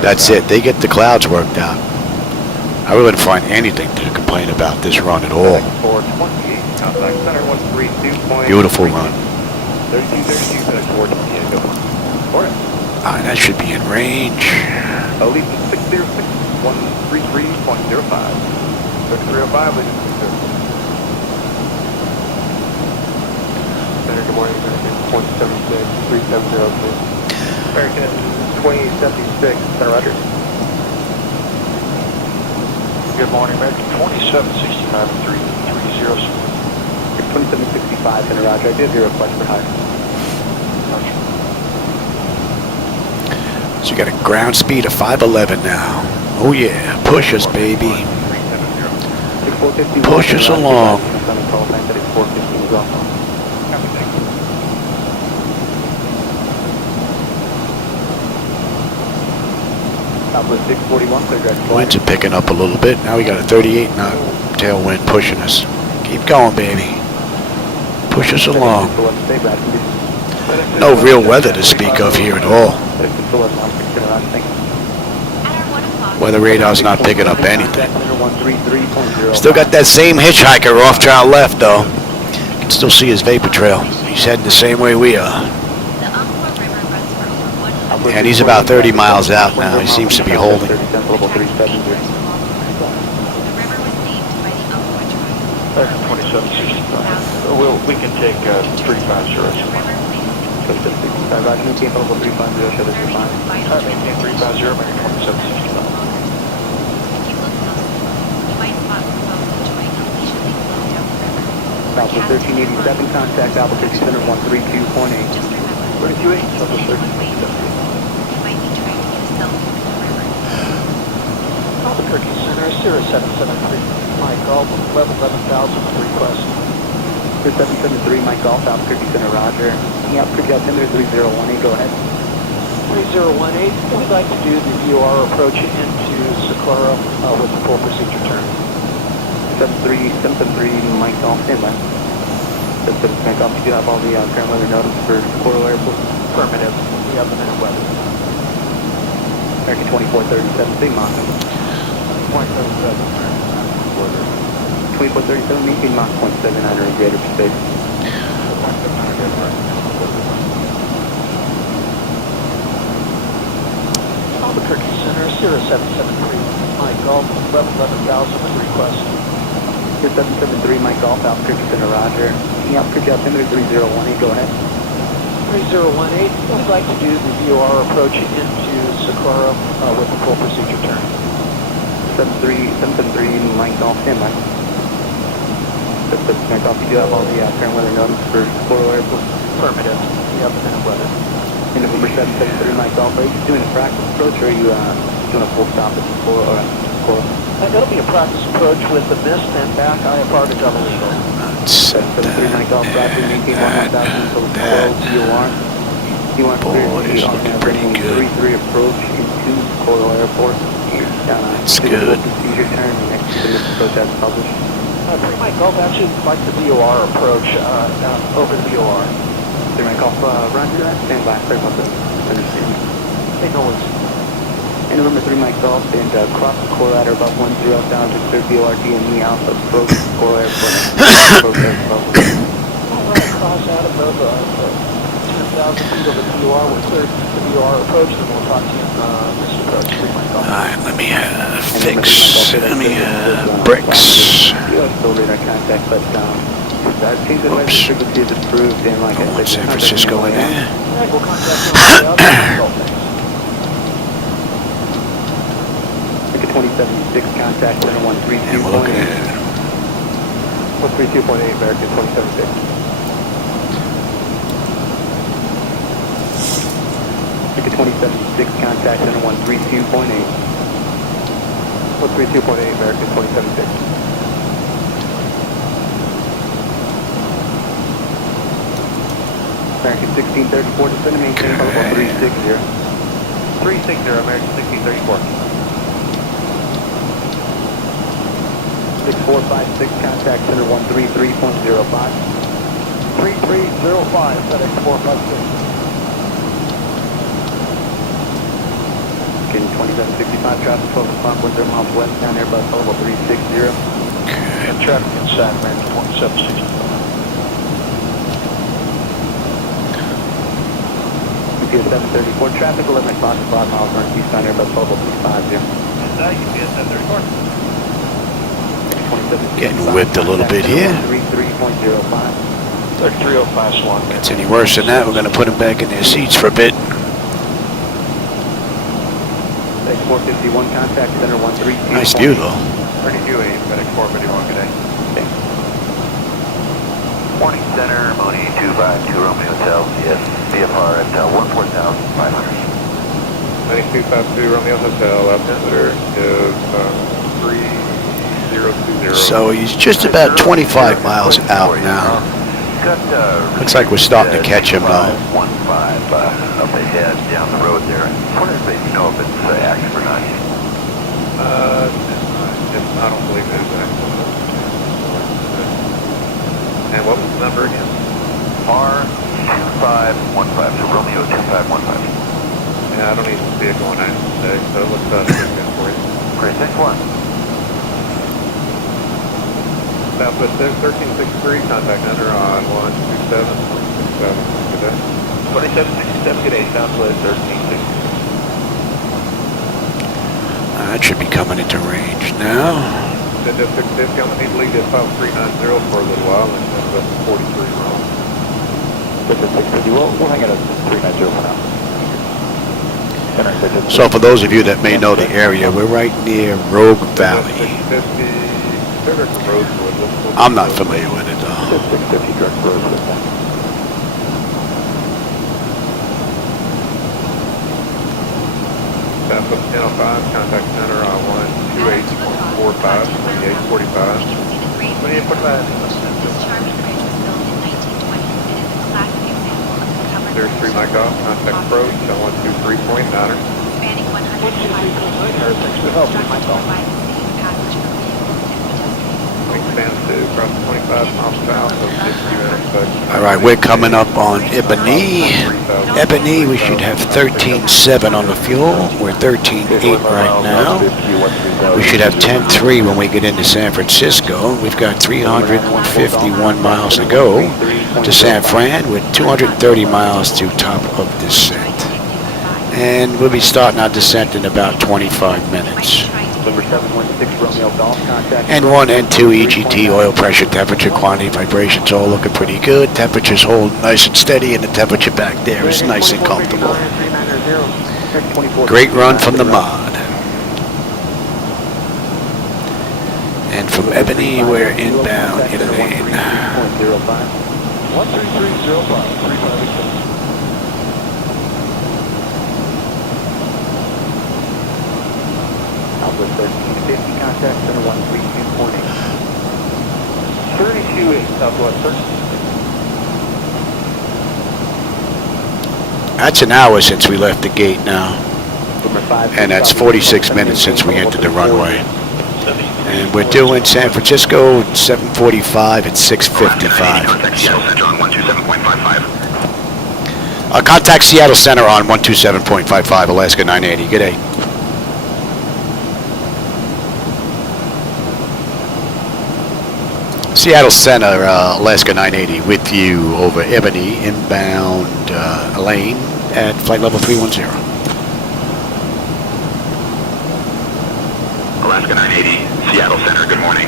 That's it. They get the clouds worked out. I really didn't find anything to complain about this run at all. Beautiful run. That should be in range. Good morning, American 176, 3702. American 2076, Center Roger. Good morning, American 2765, 330. 2765, Center Roger. I did hear a request for higher. So you got a ground speed of 511 now. Oh yeah, push us, baby. Push us along. Winds are picking up a little bit. Now we got a 38 knot tailwind pushing us. Keep going, baby. Push us along. No real weather to speak of here at all. Weather radar's not picking up anything. Still got that same hitchhiker off to our left, though. You can still see his vapor trail. He's heading the same way we are. And he's about 30 miles out now. He seems to be holding. We can take 350. Roger, maintain level 350, show this is fine. Maintain 350, American 2765. If you look closely, you might spot some boats enjoying a leisurely flow down the river. Alpha 1387, contact Alpha 50 Center 132.8. Just remember, 32.8, if Alpha anyone 13. waves at you, they might be trying to get a selfie with the river. Albuquerque Center, Sierra 773. Mike Golf, level 11,000 with request. 773, Mike Golf, Albuquerque Center, Roger. The Albuquerque altimeter 3018, go ahead. 3018, we'd like to do the VOR approach into Socorro with the full procedure turn. 773, Mike Golf, standby. 773, Mike Golf, you have all the current weather notice for Socorro Airport? Affirmative, we have the minute weather. American 2437, Big Mach. 2437, maintain Mach 0.79 or greater for space. Albuquerque Center, Sierra 773. Mike Golf, level 11,000 with request. Sierra 773, Mike Golf, Albuquerque Center, Roger. The Albuquerque altimeter 3018, go ahead. 3018, we'd like to do the VOR approach into Socorro with the full procedure turn. 773, Mike Golf, standby. 773, Mike Golf, you do have all the current weather notice for Socorro Airport? Affirmative, we have the minute weather. In November 773, Mike Golf, are you just doing a practice approach or are you doing a full stop at Socorro? It'll be a practice approach with the mist and back IFR to double eagle. 773, Mike Golf, Roger, maintain 11000 until the VOR. Boy, it's looking pretty good. 33 approach into Socorro Airport. That's good. Procedure turn next to the approach as published. Mike Golf, actually like the VOR approach over the VOR. Mike Golf, Roger that, stand by, sorry about that. Hey, no worries. And November 3, Mike Golf, and cross the core ladder above 10,000, clear VOR DME Alpha, approach Socorro Airport. Alright, cross out above 10,000 feet over the VOR, we'll clear the VOR approach, and we'll talk to you on this approach. Mike Golf. Alright, let me bricks. You have still radar contact, but that seems that the frequency is approved, and like I said, San Francisco in there. Alright, we'll contact you on the other. 2076, contact center 132.8. And we're looking at 132.8, American 276. Ticket 2076, contact center 132.8. 132.8, American 276. American 1634, descend to maintain level 360. 360, American 1634. 6456, contact center 133.05. 3305, FedEx 456. Getting 2765, traffic 12 o'clock, 10 miles west, down there about level 360. And traffic inside American 2765. UPS 734, traffic 11 o'clock, 5 miles north east, down there about level 350. UPS 734. Getting whipped a little bit here. 33.05. 3305 Swan. Gets any worse than that, we're going to put them back in their seats for a bit. FedEx 451, contact center 132. Nice view though. 32.8, FedEx 451, good day. Morning Center, Mooney 252 Romeo Hotel, yes, VFR at 14,500. Mooney 252 Romeo Hotel, altimeter is 3020. So he's just about 25 miles out now. Looks like we're starting to catch him now. 15 up ahead down the road there. I wonder if they know if it's active or not. I don't believe it is active. And what was the number again? R2515, so Romeo 2515. Yeah, I don't even see it going out today, so let's check in for you. Great, thanks a lot. Southwest 1363, contact under on 127.67. Good day. 2767, good day, Southwest 1363. That should be coming into range now. The district discount, we need to leave this 5390 for a little while, and that's up to 43 wrong. We'll hang it at 390 for now. So for those of you that may know the area, we're right near Rogue Valley. I'm not familiar with it though. 650 direct Rosewood. Southwest 1005, contact center on 128.45, 2845. 2845. This charming bridge was built in 1920 and is a classic example of the covered There's 3 mic off, contact approach on 123.9. spanning 105 feet. Constructed to provide safe passage for vehicles and pedestrians. Expands to across 25 miles south of 50 intersection. All right, we're coming up on Ebony. Ebony, we should have 13.7 on the fuel. We're 13.8 right now. We should have 10.3 when we get into San Francisco. We've got 351 miles to go to San Fran with 230 miles to top of descent. And we'll be starting our descent in about 25 minutes. Number 716 Romeo Golf, contact. And 1 and 2 EGT, oil pressure, temperature, quantity, vibrations, all looking pretty good. Temperature's holding nice and steady, and the temperature back there is nice and comfortable. Great run from the mod. And from Ebony, we're inbound in lane. 13305, Southwest 1350, contact center 132.8. 32.8, Southwest 13. That's an hour since we left the gate now. And that's 46 minutes since we entered the runway. And we're doing San Francisco 7:45 at 6:55. Contact Seattle Center on 127.55, Alaska 980. Good day. Seattle Center, Alaska 980, with you over Ebony, inbound lane at flight level 310. Alaska 980, Seattle Center, good morning.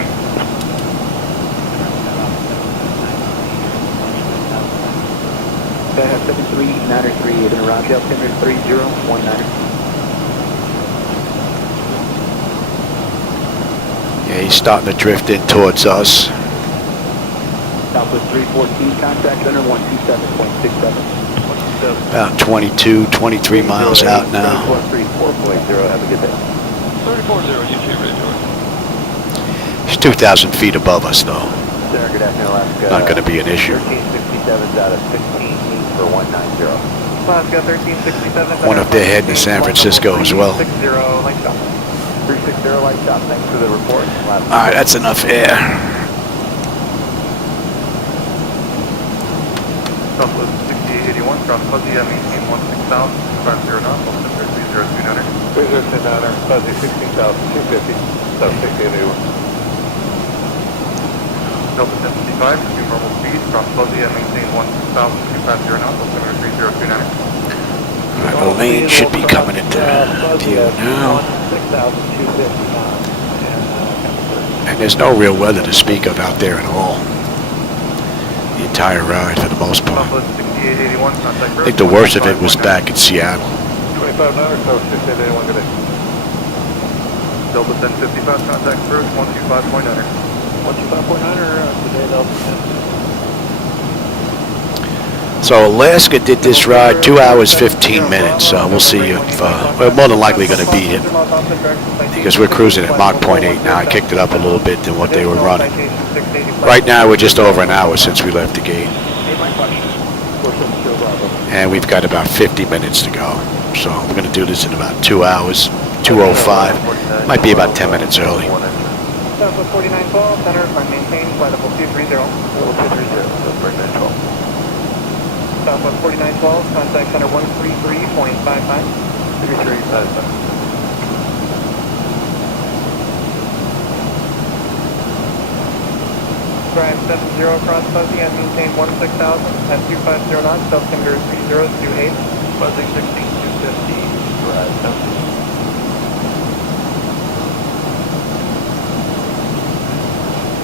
I have 73903, in Roger, 3019. Yeah, he's starting to drift in towards us. Southwest 314, contact center 127.67. About 22, 23 miles out now. 34.0, have a good day. 340, UK radio. He's 2,000 feet above us, though. Sir, good afternoon, Alaska. Not going to be an issue. 1367 out of 16 for 190. Alaska 1367. One up there heading to San Francisco as well. 360 light stop. 360 light stop, thanks for the report. All right, that's enough air. Southwest 6881, cross Fuzzy, maintain 16,000, 50 knots, altimeter 3029er. 3029er, Fuzzy 16,250, South 6881. Delta 1055, resume normal speed, cross Fuzzy, maintain 16,250 knots, altimeter 3029er. All right, the lane should be coming into view now. 6,250 knots. And there's no real weather to speak of out there at all. The entire ride for the most part. I think the worst of it was back in Seattle. 25 now, so 6881, good day. Delta 1055, contact first, 125.9er. 125.9er, today Delta 10. So Alaska did this ride 2 hours, 15 minutes. We'll see if, we're more than likely going to beat it. Because we're cruising at Mach 0.8 now. I kicked it up a little bit than what they were running. Right now we're just over an hour since we left the gate. And we've got about 50 minutes to go. So we're going to do this in about 2 hours, 2:05. Might be about 10 minutes early. Southwest 4912, center, maintain, flight level 230. Level 230, Southwest 4912, contact center 133.55. 3355. Drive 70 across Fuzzy and maintain 16,000 at 250 knots, altimeter 3028. Fuzzy 16250, drive 70.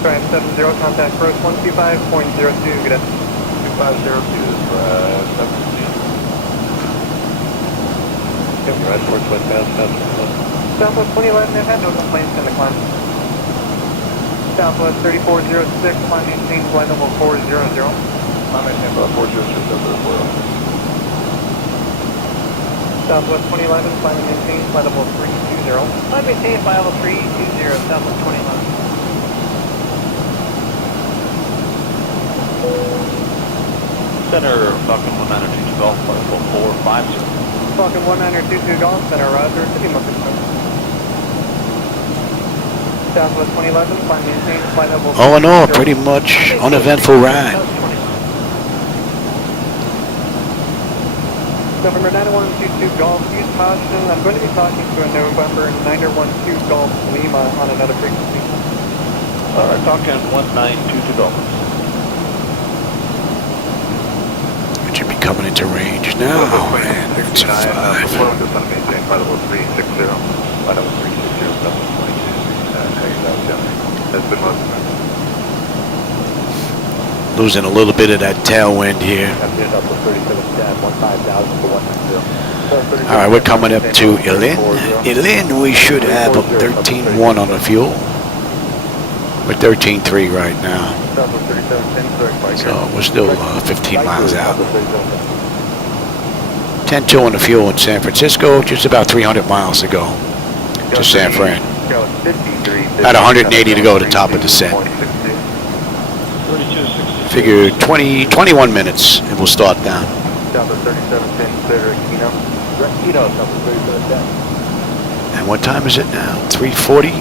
Drive 70, contact approach 125.02, good day. 25.02, Southwest 2011, I've had no complaints in the climb. Southwest 3406, climb maintain flight level 400. Climb maintain flight 400. Southwest 2011, climb maintain flight level 320. Climb maintain flight level 320, Southwest 2011. Center, Falcon 1922 Golf, flight level 450. Falcon 1922 Golf Center, Roger, city motion. Southwest 2011, climb maintain flight level. All in all, pretty much uneventful ride. November 9122 Golf, use caution. I'm going to be talking to a November 912 Golf Lima on another frequency. Alright, Falcon 1922 Golf. It should be coming into range now, and it's a 5. Flight level 360. Flight level 360, that's been most of it. Losing a little bit of that tailwind here. All right, we're coming up to Ilin. Ilin, we should have a 13.1 on the fuel. We're 13.3 right now. So we're still 15 miles out. 10.2 on the fuel in San Francisco, just about 300 miles to go to San Fran. About 180 to go to the top of the set. Figure 21 minutes and we'll start down. And what time is it now? 3:40?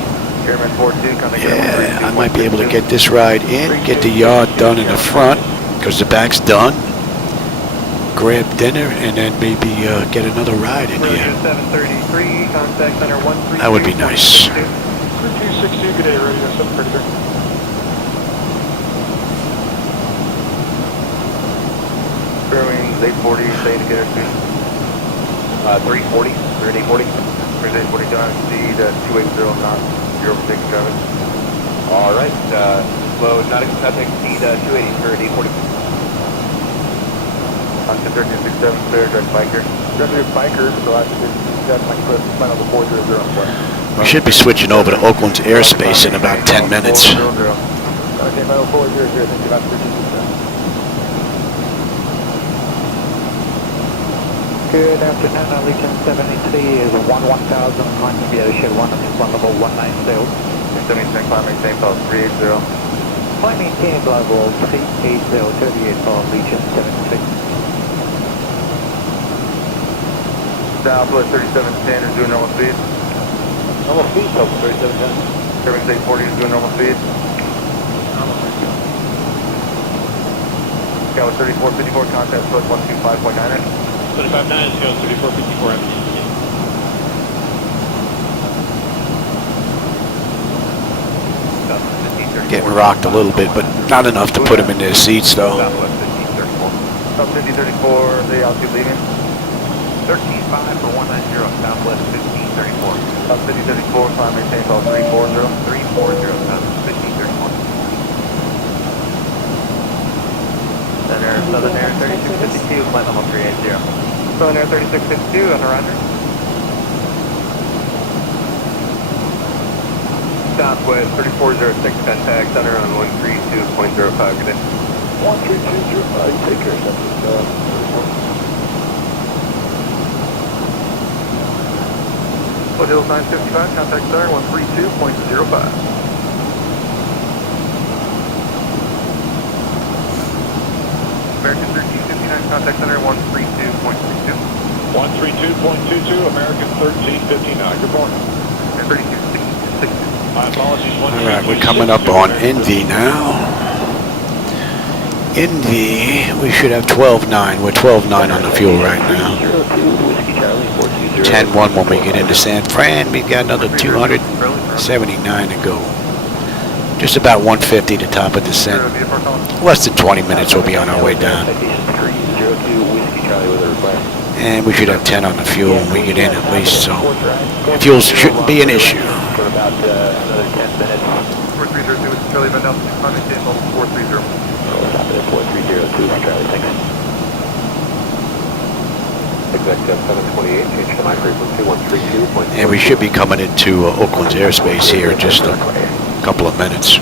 Yeah, I might be able to get this ride in, get the yard done in the front, because the back's done. Grab dinner and then maybe get another ride in here. That would be nice. 260, good day, radio 733. Bearings 840, say to get our 340, we're at 840. There's 840 down, speed 280 knots, 0 for taking traffic. Alright, slow, not exceed 280 for 840. On to 1367, clear, direct biker. Direct biker, so I should get my clip, final level 400 on plane. We should be switching over to Oakland's airspace in about 10 minutes. Okay, final 400, thank you, about 1367. Good afternoon, Allegiant 73 is 1000, climb to the shed 1 on this one level 190. 77, climb maintain flight 380. Climb maintain level 380, 38 for Allegiant 73. Southwest 3710 is doing normal speed. Normal speed, Southwest 3710. Bearings 840 is doing normal speed. Scout 3454, contact approach 125.9. 35.9 is going 3454 MD. Getting rocked a little bit, but not enough to put them in their seats, though. Southwest 1534. South 5034, the altitude leaving. 13.5 for 190, Southwest 1534. South 5034, climb maintain call 340. 340, Southwest 1534. Southern Air 3652, flight level 380. Southern Air 3652 on the roger. Southwest 3406, contact center on 132.05, good day. 13205, take care, Southwest. Foothills 955, contact center 132.05. American 1359, contact center 132.22. 132.22, American 1359, good morning. 3262. My apologies. All right, we're coming up on Indy now. Indy, we should have 12.9. We're 12.9 on the fuel right now. 10.1 when we get into San Fran. We've got another 279 to go. Just about 150 to top of descent. Less than 20 minutes we'll be on our way down. And we should have 10 on the fuel when we get in at least, so fuel shouldn't be an issue. For about another 10 minutes. 4302, Charlie Van Delta, climb maintain level 430. 432, Charlie, thanks. Executive 728, change to my frequency 132. And we should be coming into Oakland's airspace here in just a couple of minutes.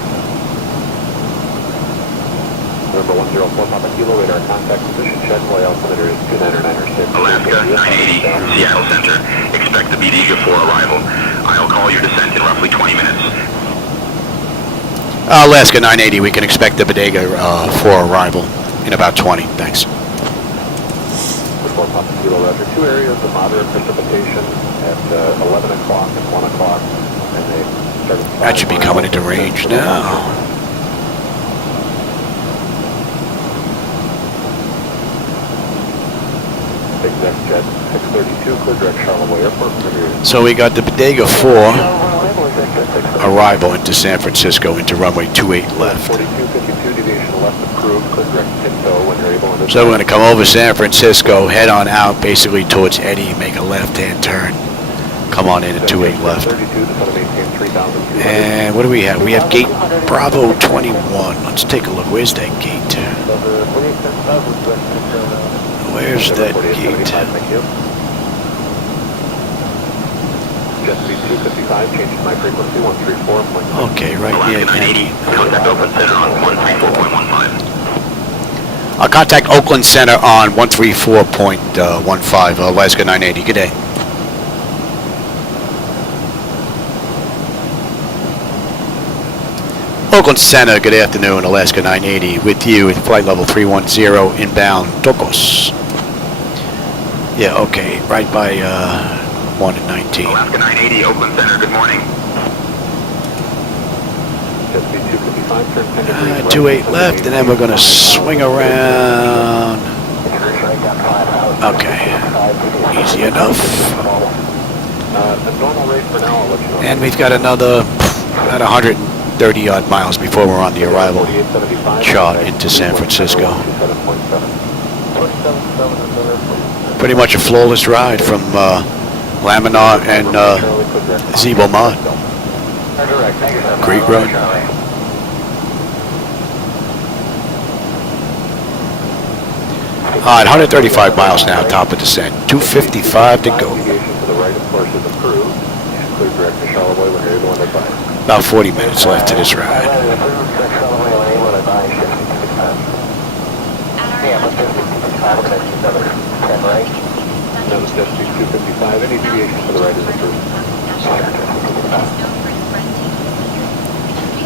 Number 104 Papa Kilo, radar contact position, Chedway, altimeter is 29906. Alaska 980, Seattle Center. Expect the Bodega for arrival. I'll call your descent in roughly 20 minutes. Alaska 980, we can expect the Bodega for arrival in about 20. Thanks. 4 Papa Kilo, Roger. Two areas of moderate precipitation at 11 o'clock and 1 o'clock. And they started. That should be coming into range now. Exec Jet 632, clear direct Charlevoix Airport. So we got the Bodega 4 arrival into San Francisco into runway 28 left. 4252, deviation left approved, clear direct Pinto when you're able. So we're going to come over San Francisco, head on out basically towards Eddie, make a left-hand turn, come on in at 28 left. And what do we have? We have gate Bravo 21. Let's take a look. Where's that gate? Where's that gate? Jet speed 255, change to my frequency 134. Okay, right here. Contact Oakland Center on 134.15. I'll contact Oakland Center on 134.15, Alaska 980. Good day. Oakland Center, good afternoon, Alaska 980, with you at flight level 310, inbound Tocos. Yeah, okay, right by 1 and 19. Alaska 980, Oakland Center, good morning. 28 left, and then we're going to swing around. Okay, easy enough. And we've got another about 130 odd miles before we're on the arrival chart into San Francisco. Pretty much a flawless ride from Laminar and ZiboMod. Great run. All right, 135 miles now, top of descent. 255 to go. About 40 minutes left to this ride. Any deviation to the right is approved.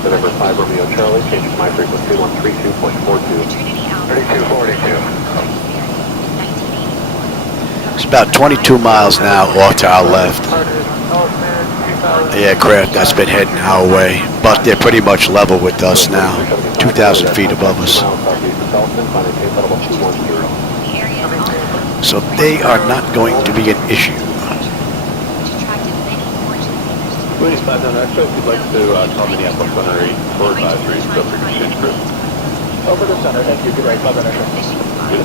November 5 Romeo Charlie, change to my frequency 132.42. 3242. It's about 22 miles now off to our left. The aircraft that's been heading our way, but they're pretty much level with us now, 2,000 feet above us. So they are not going to be an issue. Please, 500 Extra, if you'd like to call Minneapolis Center 4 advisories, go for exchange group. Over the center, thank you. Good night, 500 Extra. Good.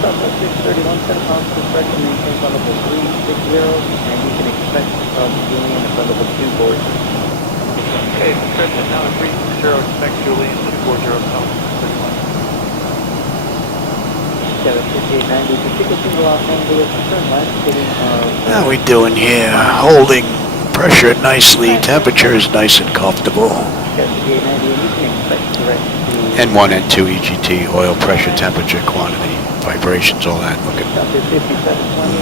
Southwest 631, center constant pressure maintains on level 360, and you can expect Julian at level 24. Okay, Patricia, now at 360, expect Julian 240 south 31. 5890, particular to Los Angeles, turn left, hitting How we doing here? Holding pressure nicely, temperature is nice and comfortable. 5890, and you can expect direct to N1, N2, EGT, oil pressure, temperature, quantity, vibrations, all that looking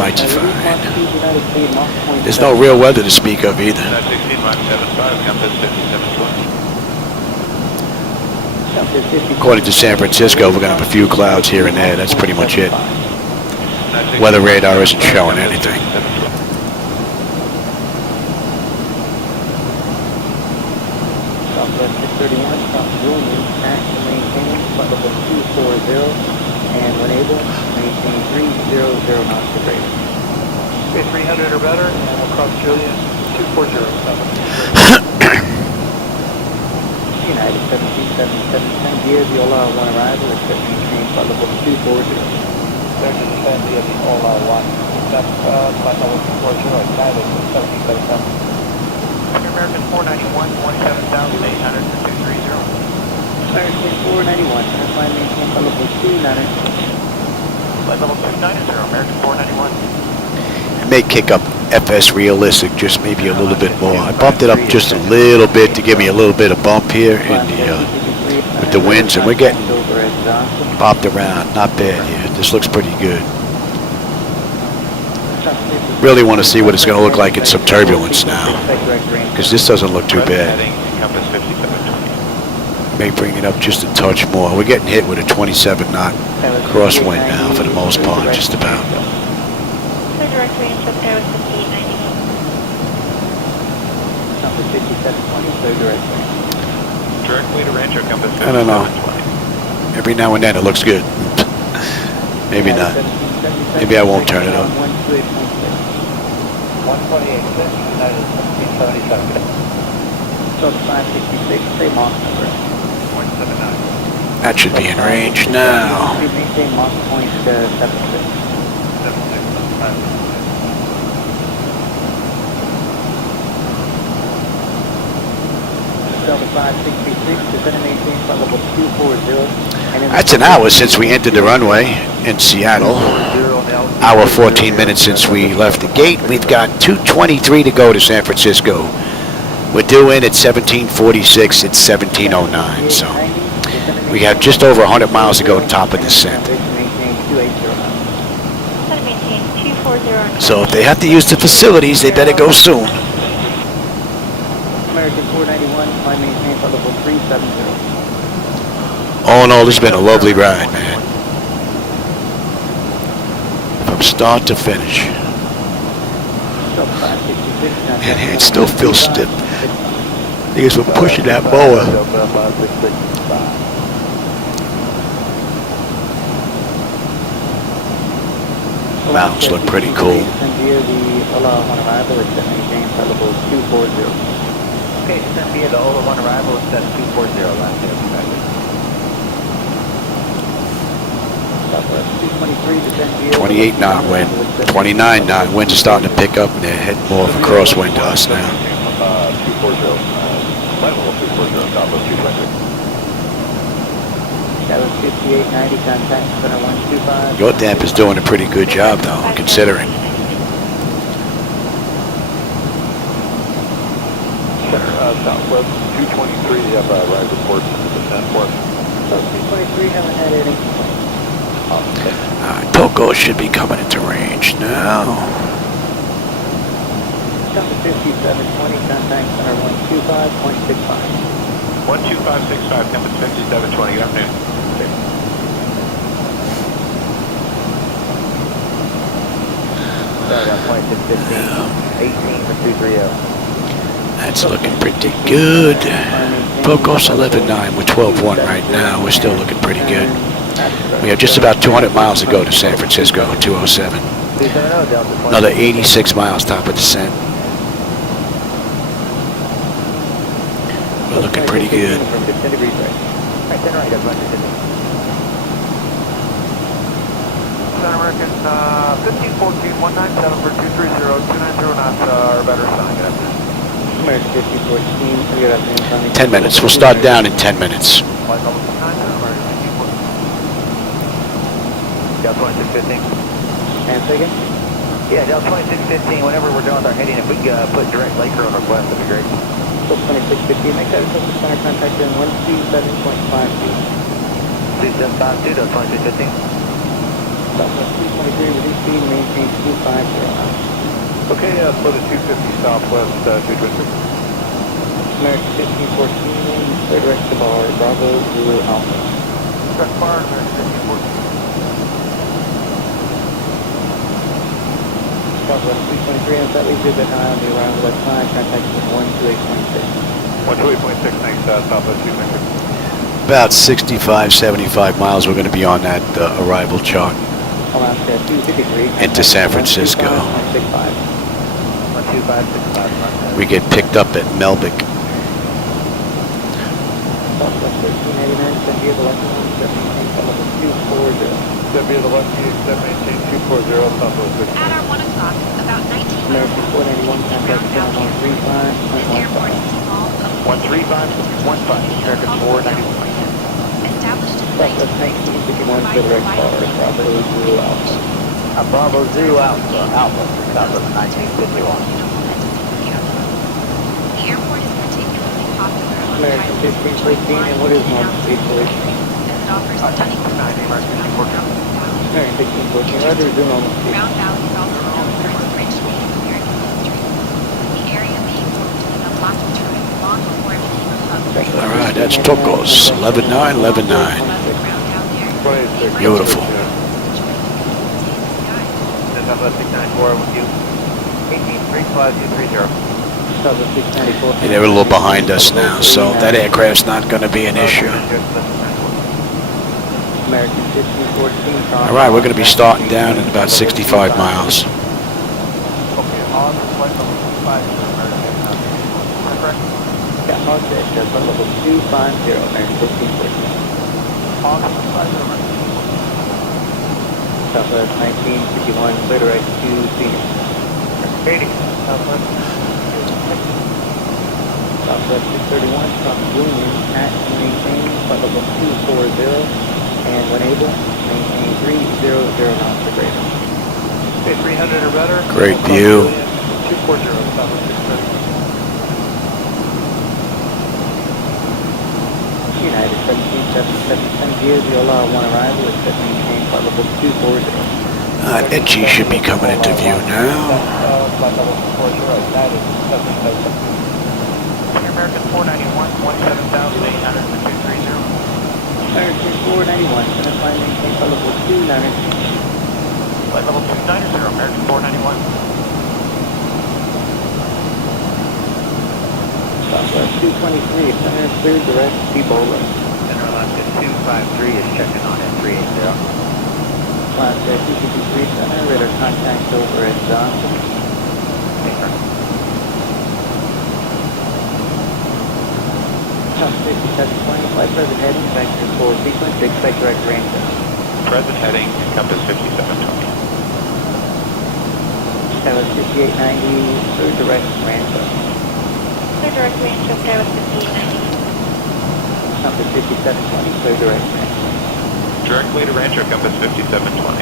mighty fine. There's no real weather to speak of either. 16 Mach 75, compass 5720. According to San Francisco, we're going to have a few clouds here and there. That's pretty much it. Weather radar isn't showing anything. Southwest 631, South Julian, action maintain, flight level 240, and when able, maintain 300 knots per grade. Okay, 300 or better, and across Julian 240 south. United 737, via the Ola 1 arrival, expect to maintain flight level 240. There's a descent via the Ola 1, except flight level 240, United 737. American 491, 27,800 to 230. American 491, climb maintain flight level 290. Flight level 290, American 491. It may kick up FS realistic just maybe a little bit more. I bumped it up just a little bit to give me a little bit of bump here in the with the winds, and we're getting bopped around. Not bad here. This looks pretty good. Really want to see what it's going to look like in some turbulence now, because this doesn't look too bad. May bring it up just a touch more. We're getting hit with a 27 knot crosswind now for the most part, just about. Direct range up there was 5890. Compass 5720, clear direct range. Directly to Rancho Compass. I don't know. Every now and then it looks good. Maybe not. Maybe I won't turn it up. 128.6, United 1777. So 566, same Mach number. 0.79. That should be in range now. Maintain Mach point 76. 76. Delta 566, descend and maintain flight level 240. That's an hour since we entered the runway in Seattle. Hour 14 minutes since we left the gate. We've got 2:23 to go to San Francisco. We're due in at 17:46. It's 17:09. So we have just over 100 miles to go to top of descent. So if they have to use the facilities, they better go soon. American 491, climb maintain flight level 370. All in all, this has been a lovely ride, man. From start to finish. And it still feels stiff. I guess we're pushing that mower. Mountains look pretty cool. Okay, send via the Ola 1 arrival, it's at 240 last year. 28 knot wind, 29 knot winds are starting to pick up, and they're heading more of a crosswind to us now. 240, flight level 240, top of 220. That was 5890, contact center 125. Your damp is doing a pretty good job, though, considering. Center, southwest 223, you have a ride report to the descent west. 223, haven't had any. Poco should be coming into range now. Delta 5720, contact center 125.65. 12565, Compass 5720, good afternoon. Sorry, about 2615, 18 for 230. That's looking pretty good. Poco's 11.9. We're 12.1 right now. We're still looking pretty good. We have just about 200 miles to go to San Francisco, 207. Another 86 miles top of descent. We're looking pretty good. American 1514, 197 for 230, 290 knots or better sign, good afternoon. American 1514, good afternoon. 10 minutes. We'll start down in 10 minutes. Flight level 290, American 1514. Delta 2615. And second? Yeah, Delta 2615, whenever we're done with our heading, if we put direct Laker on our west, that'd be great. 2615, make that a center contact in 127.52. 2752, Delta 2615. Southwest 223, reduce speed, maintain 250. Okay, flow to 250 southwest 223. American 1514, clear direct to bar, Bravo, Zulu, Alpha. Direct bar, American 1514. Southwest 223, and that leaves you a bit high on the arrival at 5, contact in 128.6. 128.6, thanks, southwest 223. About 65, 75 miles. We're going to be on that arrival chart Alaska 253. into San Francisco. 12565. 12565. We get picked up at Melvick. Southwest 1389, send via the left one, set maintain flight level 240. Send via the left key, set maintain 240, Southwest 13. At our 1 o'clock, about 19 miles American south, 491, contact ground down here. This airport is a small, 13515, American 491. established in Southwest 1951, for the right car, Bravo Zulu Alpha. Bravo Zulu Alpha, Southwest 1951. The airport is particularly popular on American 1514, and what is non-speed solution? as it offers stunning views American 1514, roger, resume normal speed. Round Valley is also known for its rich Native American history. The area being home to the Navajo tribe long before it became a hub. All right, that's Tokos, 11-9, 11-9. Beautiful. Southwest 694 with you. 1835230. Southwest 694. And they're a little behind us now, so that aircraft's not going to be an issue. American 1514. All right, we're going to be starting down in about 65 miles. Okay, on flight level 250, American. Correct? Yeah, on set, flight level 250, American 1514. On flight level. Southwest 1951, clear direct to Phoenix. 80, Southwest. Southwest 631 from Union at and maintain flight level 240, and when able, maintain 300 knots per greater. Okay, 300 or better. Great view. 240, Southwest 630. United 17777 via Viola 1 arrival is set maintain flight level 240. Itchy should be coming into view now. Flight level 240, United 777. American 491, 17,800 to 230. American 491, center flight maintain flight level 290. Flight level 290, American 491. Southwest 223, center clear direct Ebola. Center Alaska 253 is checking on at 380. Alaska 253 center, radar contact over at Johnson. South 5720, flight present heading, vector full sequence, expect direct range. Present heading, compass 5720. Southwest 5890, clear direct range. Clear direct range, okay with 5890. Compass 5720, clear direct range. Directly to Rancho, compass 5720.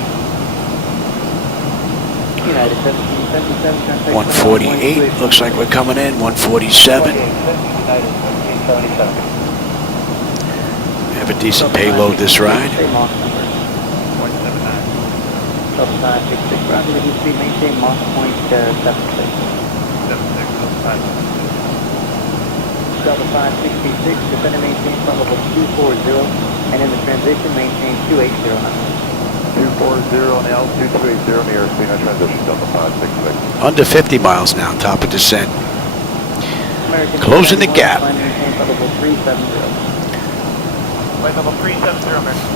United 1777, contact 148, looks like we're coming in, 147. United 1777. We have a decent payload this ride. Maintain Mach number. 179. Delta 566, roger, reduce speed, maintain Mach point 76. 7605. Delta 566, descend and maintain flight level 240, and in the transition, maintain 280 knots. 240 on the altitude, 280 on the airspeed, no transition, Delta 566. Under 50 miles now, top of descent. American Closing the gap. Maintain flight level 370. Flight level 370, American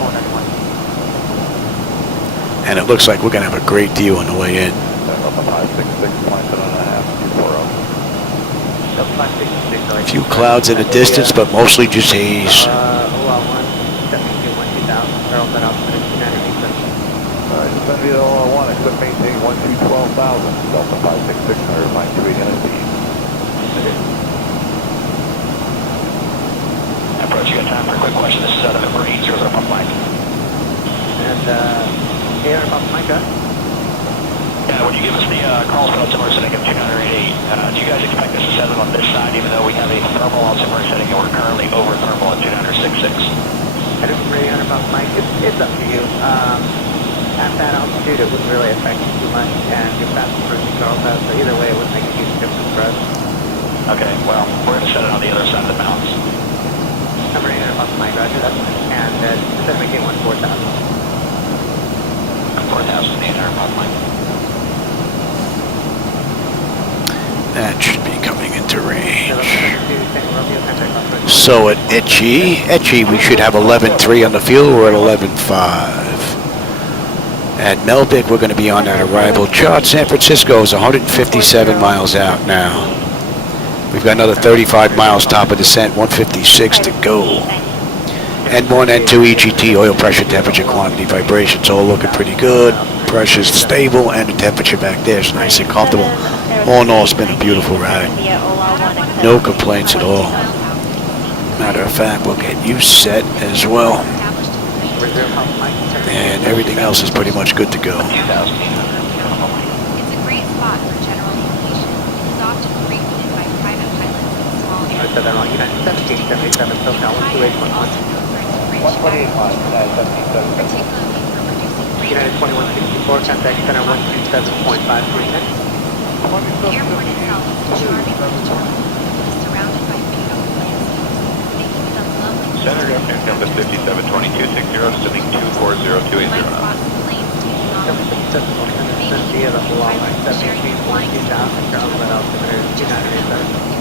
491. And it looks like we're going to have a great view on the way in. Delta 566, 27.5, 240. Delta 566. A few clouds in the distance, but mostly just haze. OL1, 72-12000, Carl set out for 290 meters. Descend via OR1, expect maintain 12,000, Delta 566, 192 speed. Approach, you got time for a quick question. This is out of Marine 0 pump mic. And, air about Mike, Yeah, would you give us the call spell altimeter setting of 288? Do you guys expect us to set it on this side, even though we have a thermal altimeter setting and we're currently over thermal at 266? I don't really about Mike. It's up to you. At that altitude, it wouldn't really affect you too much, and you're fast for Charles out, so either way, it wouldn't make a huge difference for us. Okay, well, we're going to set it on the other side of the mountains. Number 8 about Mike, roger, that's and instead of making 4,000. 4,000 the inner pump mic. That should be coming into range. So at Etchy, we should have 11.3 on the fuel. We're at 11.5. At Melvick, we're going to be on that arrival chart. San Francisco is 157 miles out now. We've got another 35 miles top of descent, 156 to go. N1, N2, EGT, oil pressure, temperature, quantity, vibrations, all looking pretty good. Pressure's stable, and the temperature back there is nice and comfortable. All in all, it's been a beautiful ride. No complaints at all. Matter of fact, we'll get you set as well. And everything else is pretty much good to go. It's a great spot for general aviation. It is often frequented by private pilots in small areas. 1777, so now 128 miles, 1777. United 2164, contact center 127.53 minutes. The airport itself is a charming little town. It is surrounded by beautiful landscapes, making it a lovely Center, good afternoon, Compass 572260, descending 240-280 light now. spots and planes taking off. Via the long line 17, 14,000, ground level altimeter 2987.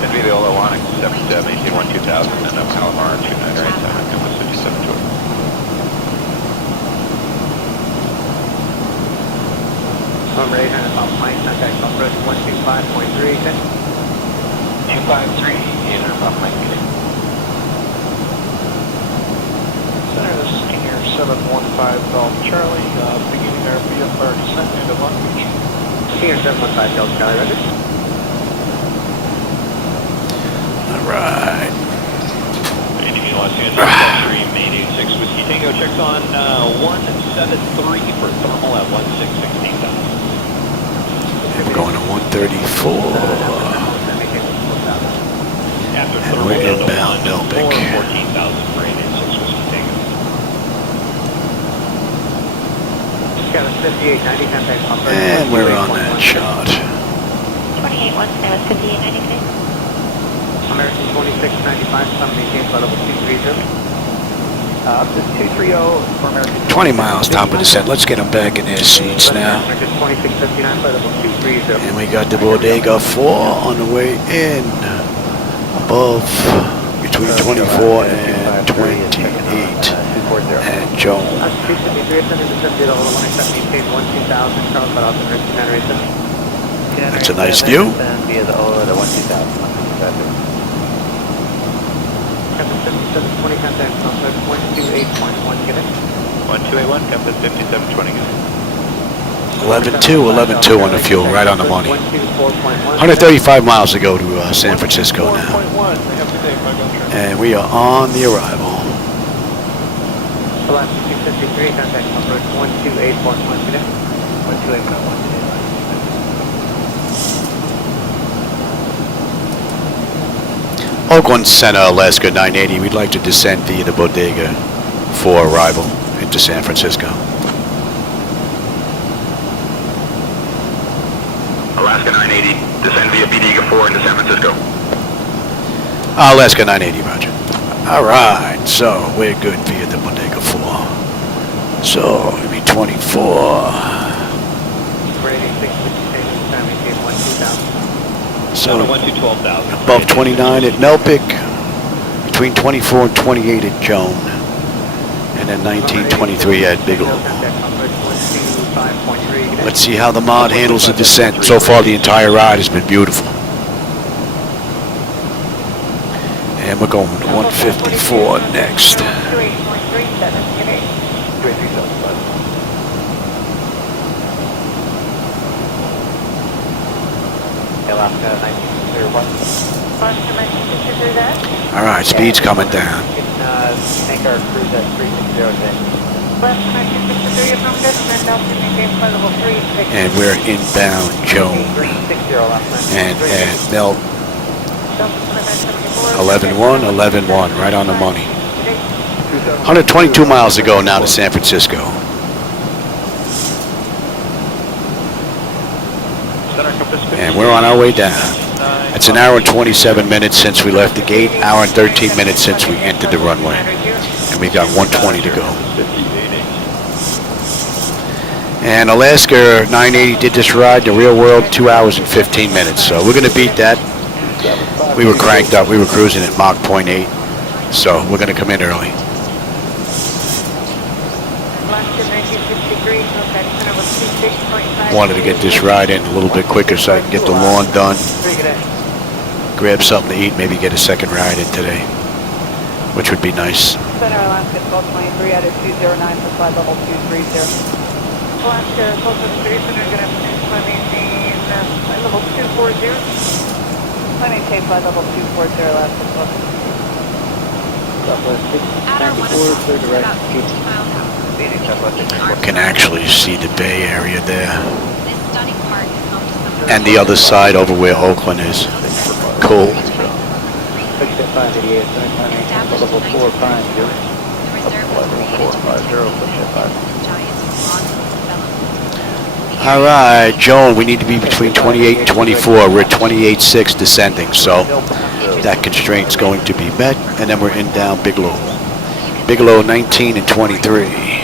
Send via the Olawanic 7781 2000, and up Palomar 2987, Compass 5720. Number 800, off Mike, contact approach 125.3, 253, 800, off Mike. Center, this is King Air 715 Golf Charlie, beginning our VFR descent into Long Beach. King Air 715 Golf Charlie, ready? All right. ADV Los Angeles, 3 main 86 Whiskey Tango, checks on 173 for thermal at 1616,000. We're going to 134. And we're inbound Elbic. 14,000 for 886 Whiskey Tango. Got a 5890, contact approach. And we're on that shot. 2817, 5893. American 2695, some maintain flight level 230. Up to 230 for American. 20 miles top of descent. Let's get them back in their seats now. American 2659, flight level 230. And we got the Bodega 4 on the way in. Above, between 24 and 28. And Joan. 253, ascending to 70, the whole one except maintain 12,000, ground level altimeter 2987. That's a nice view. Via the Ola, the 12000. 5720, contact approach 128.1, get it. 1281, Compass 5720, good. 11.2 on the fuel, right on the money. 135 miles to go to San Francisco now. And we are on the arrival. Velocity 253, contact approach 128.1, get it. 128.1. Oakland Center, Alaska 980. We'd like to descend via the Bodega for arrival into San Francisco. Alaska 980, descend via Bodega 4 into San Francisco. Alaska 980, roger. All right, so we're good via the Bodega 4. So, it'll be 24. So, above 29 at Melpic, between 24 and 28 at Joan, and then 1923 at Bigelow. Let's see how the mod handles the descent. So far, the entire ride has been beautiful. And we're going to 154 next. 28.37, get it. Alaska 1901. All right, speed's coming down. You can make our cruise at 360 today. And we're inbound Joan. And at Mel 11-1, 11-1, right on the money. 122 miles to go now to San Francisco. And we're on our way down. It's an hour and 27 minutes since we left the gate, hour and 13 minutes since we entered the runway. And we've got 120 to go. And Alaska 980 did this ride, the real world, 2 hours and 15 minutes. So we're going to beat that. We were cranked up. We were cruising at Mach 0.8. So we're going to come in early. Wanted to get this ride in a little bit quicker so I can get the lawn done. grab something to eat, maybe get a second ride in today, which would be nice. Center Alaska 1223 out of 209 for flight level 230. Alaska 1223, Center, good afternoon. Flight maintain flight level 240. Flight maintain flight level 240, Alaska 1223. Can actually see the Bay Area there. This stunning park is home to some of And the other side over where Oakland is. Cool. All right, Joan, we need to be between 28 and 24. We're at 28.6 descending, so that constraint's going to be met. And then we're in down Bigelow. Bigelow 19 and 23.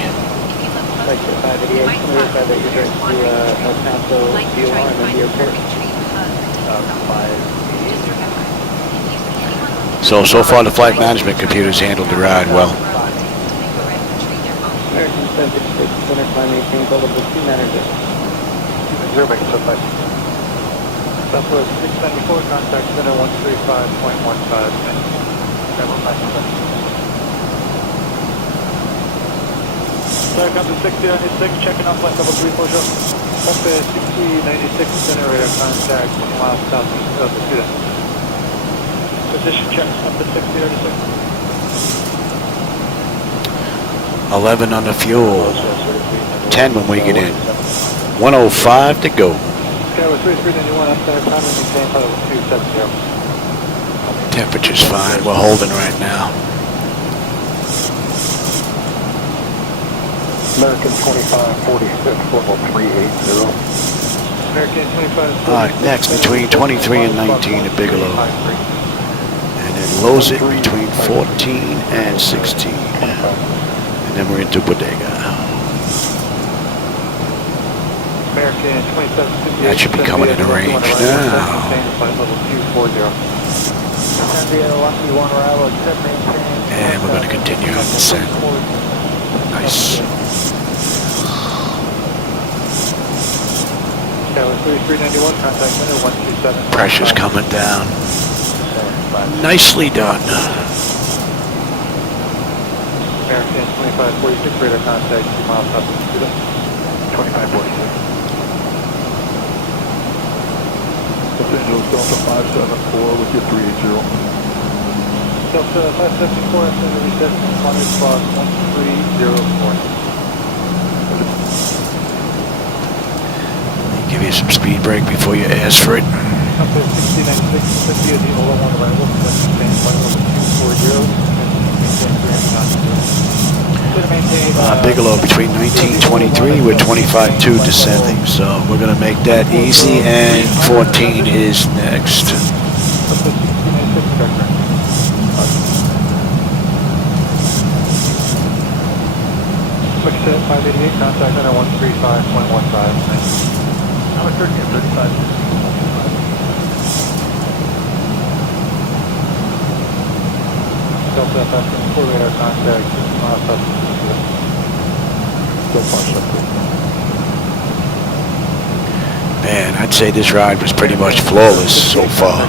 So far the flight management computers handled the ride well. American 76, center climb 18, level 2 manager. 0, make it subside. Southwest 694, contact center 135.15. Sorry, come to 6096, checking on flight level 340. Cockpit 6096, center radar contact 20 miles southeast of the student. Position check, up to 6096. 11 on the fuel. 10 when we get in. 105 to go. Skyway 3391, outside time and maintain flight level 270. Temperature's fine. We're holding right now. American 2546, level 380. American 2546. All right, next between 23 and 19 at Bigelow. And then lows it between 14 and 16. And then we're into Bodega. American 2758. That should be coming into range now. And we're going to continue on descent. Nice. Pressure's coming down. Nicely done. American 2546, radar contact 2 miles south of Cuba. 2546. Los Angeles Delta 574 with your 380. Delta 574, after reception, climate spot 1304. Give you some speed brake before you ask for it. Compass 6096, the Ola 1 arrival, maintain flight level 240, Bigelow between 1923 with 25.2 descending, so we're going to make that easy, and 14 is next. Quick set 588, contact center 135.15. I'm at 30 and 35. Delta FF 4 radar contact 6 miles south of Cuba. Still partial. Man, I'd say this ride was pretty much flawless so far.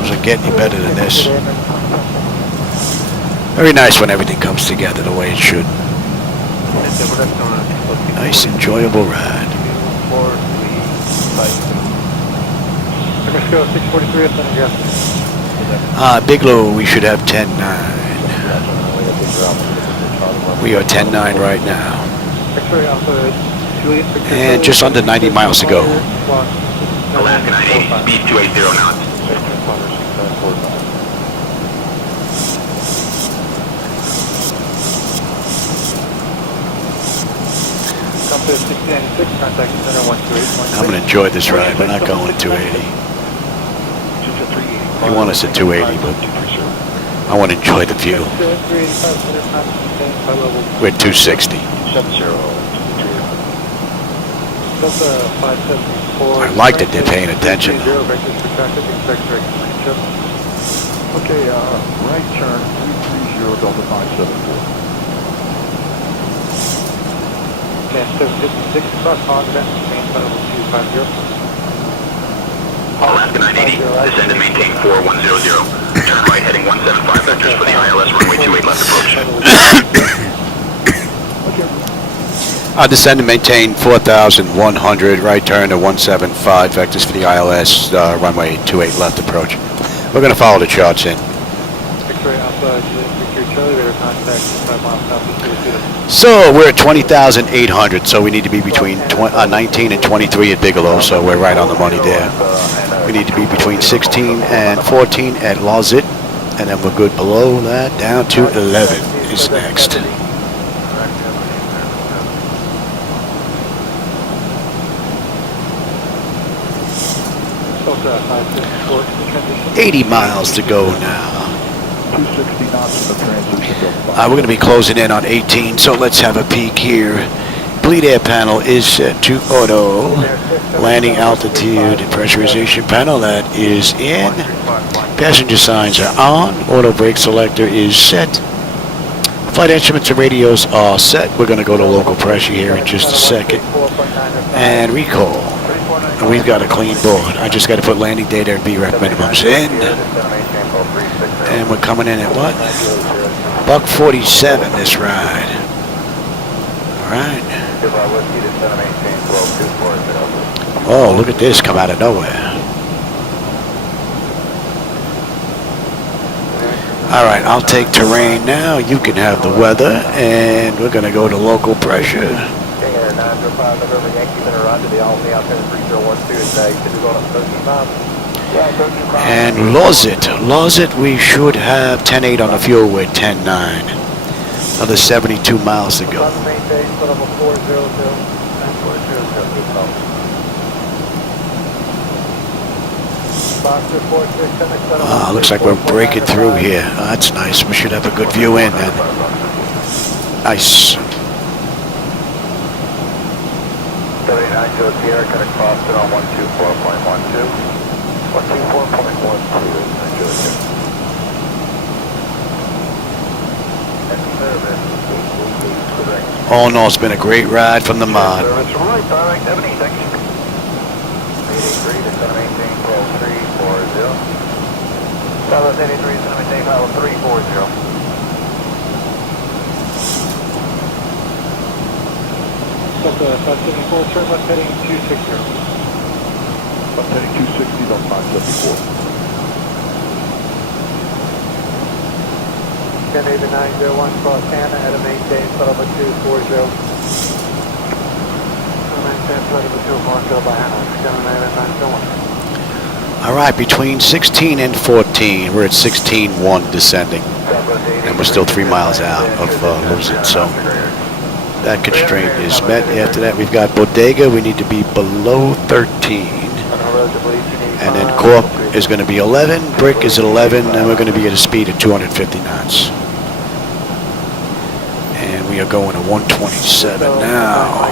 Doesn't get any better than this. Very nice when everything comes together the way it should. Nice, enjoyable ride. Mexico 643, ascending gas. Bigelow, we should have 10-9. We are 10-9 right now. And just under 90 miles to go. Alaska 980, speed 280 knots. I'm going to enjoy this ride. We're not going at 280. You want us at 280, but I want to enjoy the view. We're at 260. I like that they're paying attention. Okay, right turn 330 Delta 574. Okay, 756 cross Honda, main level 250. Alaska 980, descend and maintain 4100. Turn right heading 175 vectors for the ILS runway 28 left approach. I'll descend and maintain 4,100, right turn to 175 vectors for the ILS runway 28 left approach. We're going to follow the charts in. So we're at 20,800, so we need to be between 19 and 23 at Bigelow, so we're right on the money there. We need to be between 16 and 14 at Lawsit, and then we're good below that, down to 11 is next. Close 80 miles to go now. 260 knots in the transition. We're going to be closing in on 18, so let's have a peek here. Bleed air panel is set to auto. Landing altitude and pressurization panel, that is in. Passenger signs are on. Auto brake selector is set. Flight instruments and radios are set. We're going to go to local pressure here in just a second. And recall. And we've got a clean board. I just got to put landing data and BREC minimums in. And we're coming in at what? Buck 47 this ride. Alright. Oh, look at this come out of nowhere. Alright, I'll take terrain now. You can have the weather. And we're going to go to local pressure. And Lawsit, we should have 10.8 on the fuel with 10.9. Another 72 miles to go. Looks like we're breaking through here. That's nice. We should have a good view in then. Nice. 79 to Sierra, going to cross it on 124.12. 124.12 is New Jersey. And service, 888 correct. Oh no, it's been a great ride from the mod. Service right, direct 70, thank you. 883 to 718, 12340. Southwest 83 to 718, 12340. Stop 574, turn left heading 260. Left heading 260 on 574. 10 David 901 cross Hannah at a maintain flight over 240. Maintain flight over 240 by Hannah. Alright, between 16 and 14, we're at 16.1 descending. And we're still 3 miles out of Lawsit, so that constraint is met. After that, we've got Bodega. We need to be below 13. And then Corp is going to be 11. Brick is at 11. And we're going to be at a speed of 250 knots. And we are going to 127 now.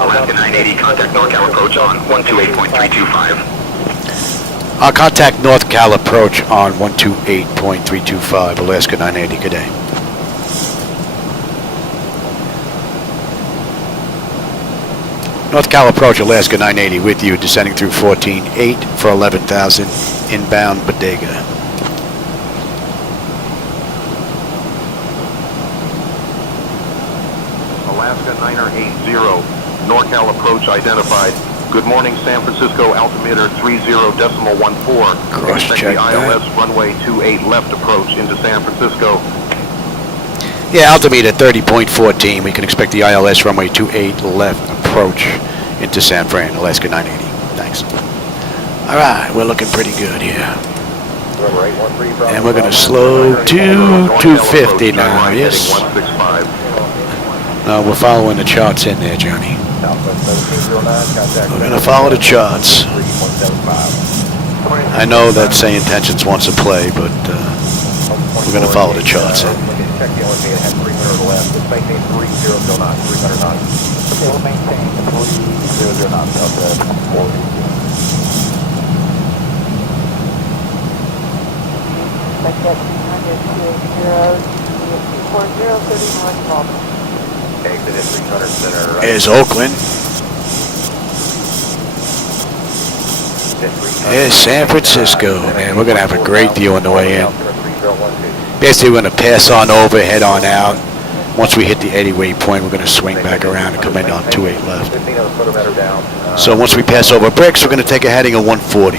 Alaska 980, contact NorCal approach on 128.325. Contact North Cal approach on 128.325. Alaska 980, good day. North Cal approach, Alaska 980 with you, descending through 14.8 for 11,000, inbound Bodega. Alaska 980, NorCal approach identified. Good morning, San Francisco, altimeter 30.14. Cross-check the ILS runway 28 left approach into San Francisco. Yeah, altimeter 30.14. We can expect the ILS runway 28 left approach into San Fran, Alaska 980. Thanks. All right, we're looking pretty good here. And we're going to slow to 250 now, yes? No, we're following the charts in there, Johnny. We're going to follow the charts. I know that SayIntentions wants to play, but we're going to follow the charts in. Check in with me, it has 300 left. It's maintain 30 knots, 300 knots. Okay, we'll maintain 300 knots out there. Expect that 300 to 280, 240, 30 north Baltimore. Exit at 300 center. There's Oakland. Here's San Francisco, man. We're going to have a great view on the way in. Basically, we're going to pass on over, head on out. Once we hit the 80 waypoint, we're going to swing back around and come in on 28 left. So once we pass over Bricks, we're going to take a heading of 140.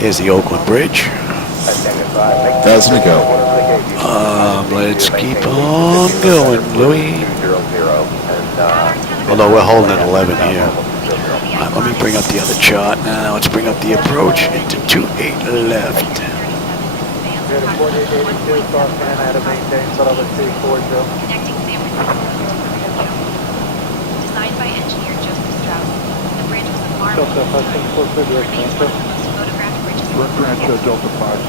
Here's the Oakland Bridge. Doesn't it go? Let's keep on going, Louis. Although we're holding at 11 here. Let me bring up the other chart now. Let's bring up the approach into 28 left. Designed by engineer Joseph Strauss, the bridge was a marvel. Remains one of the most photographed bridges in the world. Art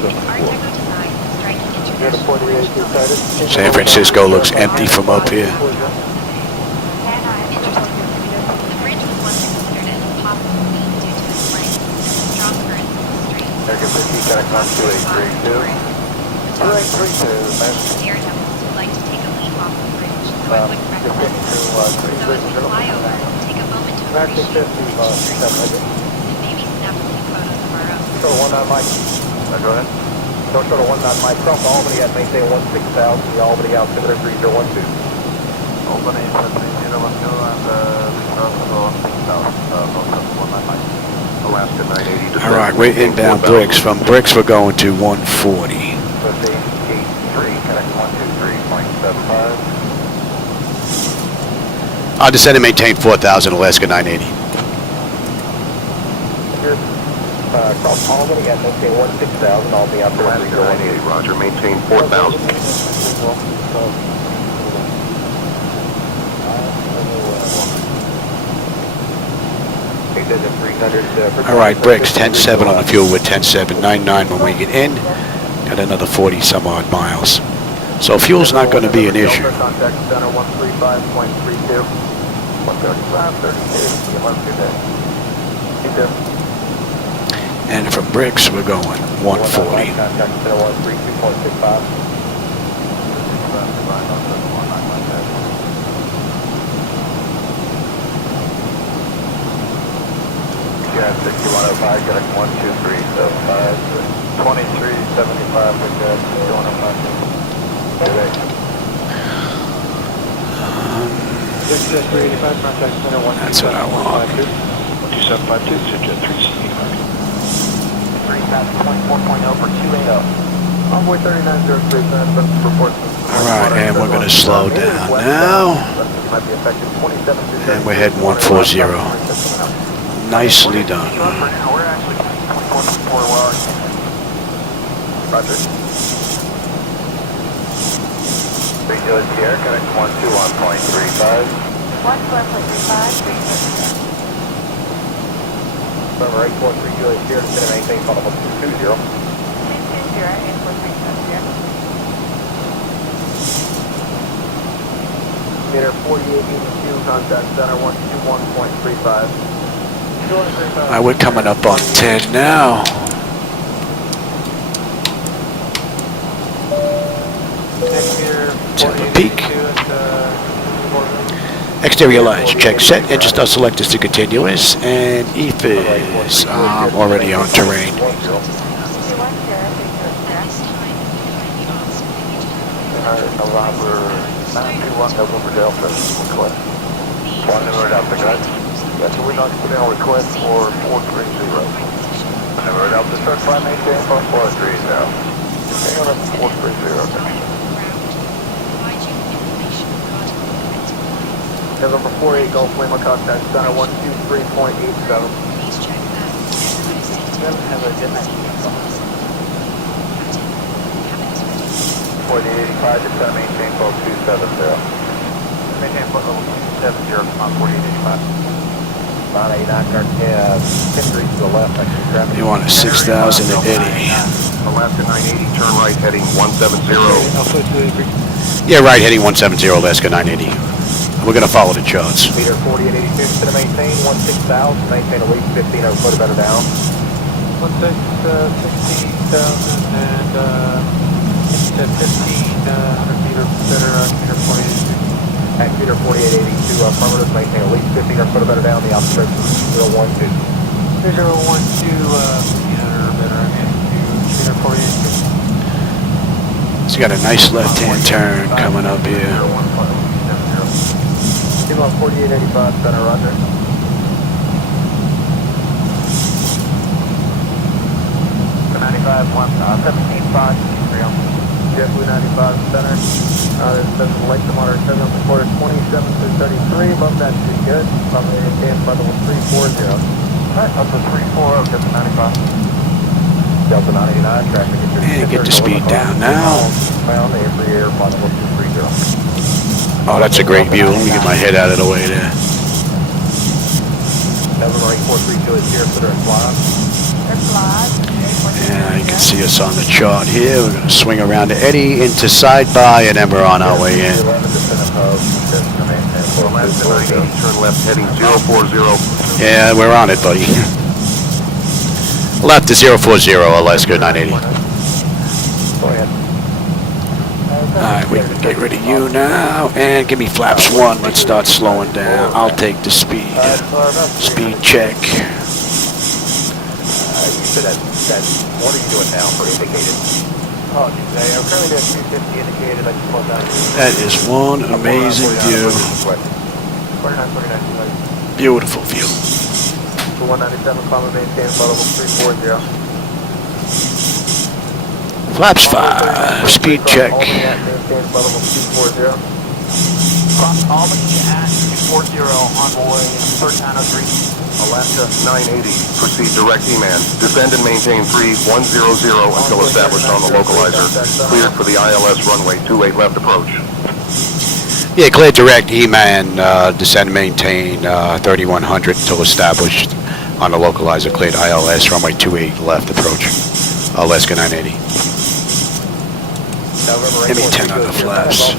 Deco design, striking international bridge. San Francisco looks empty from up here. The bridge was once considered an impossible feat due to its length and the strong currents of the stream. Daredevils who like to take a leap off the bridge, though I wouldn't recommend it. So as we fly over, take a moment to appreciate the bridge's stream, and maybe snap a few photos of our own. Go ahead. Don't show the 19 Mike Trump, Albany at maintain 16,000, the Albany altimeter 3012. Albany 3012 and Procedural 16,000, Alaska 980. All right, we're inbound Bricks. From Bricks, we're going to 140. Gate 3, connect 123.75. I'll descend and maintain 4,000, Alaska 980. Cross Albany at maintain 16,000, Albany out to 980. Roger, maintain 4,000. All right, Bricks, 10.7 on the fuel with 10.7, 9.9 when we get in. Got another 40 some odd miles. So fuel's not going to be an issue. Contact center 135.32. 135.32. And from Bricks, we're going 140. Contact center 132.65. Yeah, 6105, get 12375, 2375, we're good, going up on That's what I want. 2752 to jet 375. 3.4.0 for 280. Envoy 3903, report. All right, and we're going to slow down now. And we're heading 140. Nicely done. We're actually 24 hours. Roger. Radio is here, connect 121.35. 121.35, Number 843 is here, descend and maintain final 220. 220, 843 here. Meter 4882, contact center 121.35. We're coming up on 10 now. Tampa Peak. Exterior lights, check set. Engine start selectors to continuous. And EFIS, already on terrain. November Delta, request. 1 November Delta, guys. That's what we're not putting on request for 430. November Delta, certified maintain for 430. Hang on up to 430. November 48, Gulf Lima, contact center 123.87. 4885, just center maintain 12270. Maintain foot level 270 on 4885. 989, turn 10 degrees to the left. You want a 6,000 at 80. Alaska 980, turn right, heading 170. Yeah, right, heading 170, Alaska 980. We're going to follow the charts. Meter 4882, to maintain 16,000, maintain a week 15 or a foot better down. 16,000 and 1500 meter better, meter 4882. At Peter 4882, affirmative, maintain at least 50 or foot or better down the observation 012. 012, or better, I mean, to Peter 4882. He's got a nice left-hand turn coming up here. Kilo 4885, center, roger. The 95, 17.5, JetBlue 95, center. This says lake to moderate signal supported 27 to 33. Above that should be good. Above the ATM by level 340. Alright, up to 340, Delta 95. Delta 989, traffic is And get the speed down now. Found the air by level 230. Oh, that's a great view. Let me get my head out of the way there. November 8432 is here, clear and fly. Yeah, you can see us on the chart here. We're going to swing around to Eddie into side by, and then we're on our way in. Turn left heading 040. Yeah, we're on it, buddy. Left to 040, Alaska 980. Go ahead. Alright, we can get rid of you now. And give me flaps 1. Let's start slowing down. I'll take the speed. Speed check. What are you doing now for indicated? Oh, today I'm currently doing 250 indicated. I just want that. That is one amazing view. 49, Beautiful view. 197, common maintain, level 340. Flaps 5. Speed check. Albany at maintain, level 240. Albany at 240 on boy 3903. Alaska 980, proceed direct EMAN. Descend and maintain 3100 until established on the localizer. Cleared for the ILS runway 28 left approach. Yeah, clear direct EMAN, descend and maintain 3100 until established on the localizer. Cleared ILS runway 28 left approach. Alaska 980. Give me 10 on the flaps.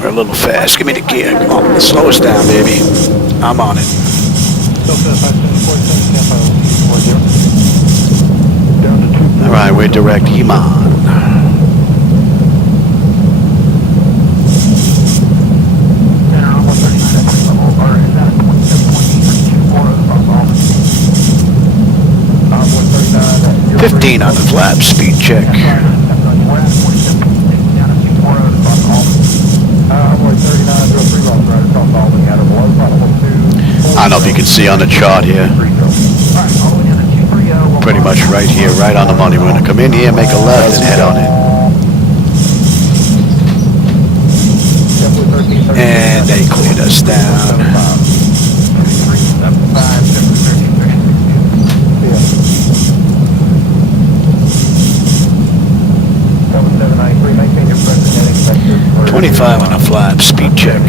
We're a little fast. Give me the gear. Come on, slow us down, baby. I'm on it. All right, we're direct EMAN. $15 on the flap, speed check. I don't know if you can see on the chart here. Pretty much right here, right on the money. We're going to come in here, make a left, and head on it. And they cleared us down. $25 on the flap, speed check.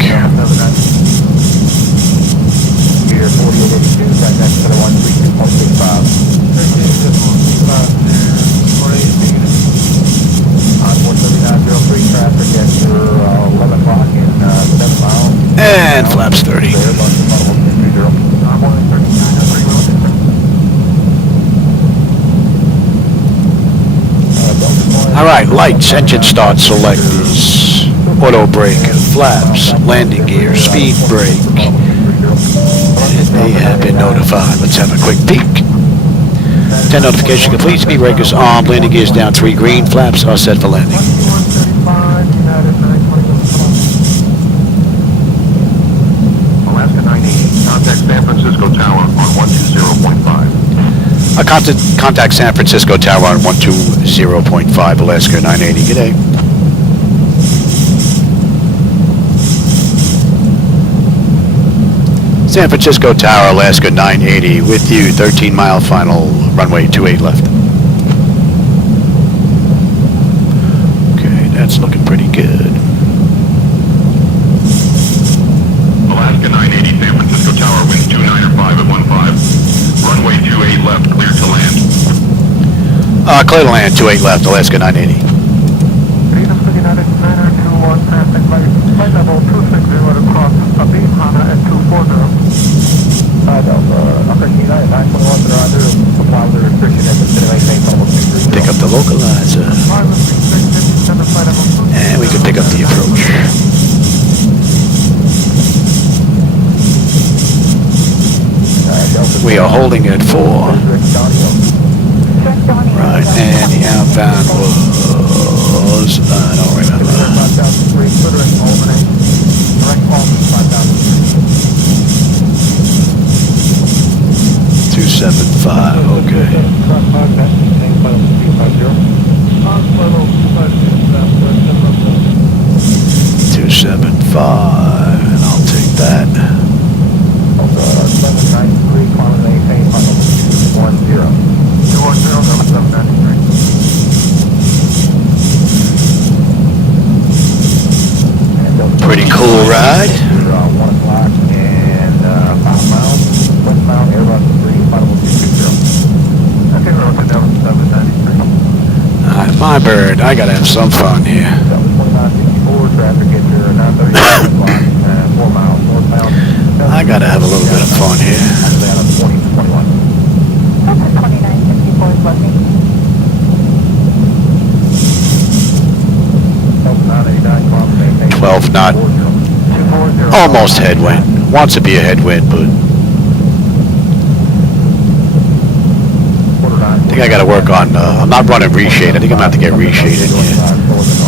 And flaps 30. All right, lights, engine start selectors, auto brake, flaps, landing gear, speed brake. And they have been notified. Let's have a quick peek. 10 notification complete, speed breakers on, landing gears down, 3 green, flaps are set for landing. Alaska 980, contact San Francisco Tower on 120.5. Contact San Francisco Tower on 120.5, Alaska 980. G'day. San Francisco Tower, Alaska 980, with you, 13-mile final, runway 28 left. Okay, that's looking pretty good. Alaska 980, San Francisco Tower, winds 295 at 15. Runway 28 left, clear to land. Clear to land, 28 left, Alaska 980. Pick up the localizer. And we can pick up the approach. we are holding at 4. Right, and the outbound was, I don't remember. 275, okay. 275, and I'll take that. 793, climb and maintain final 210. 210, 793. Pretty cool ride. 1 o'clock and 5 miles. Westbound Airbus 3, final 260. Okay, we're looking down 793. Alright, my bird, I gotta have some fun here. 2964, traffic at your 930 o'clock, 4 miles northbound. I gotta have a little bit of fun here. 2021. Delta 2964 is looking. 12 knot. Almost headwind. Wants to be a headwind, but I think I gotta work on, I'm not running reshade. I think I'm gonna have to get reshaded here.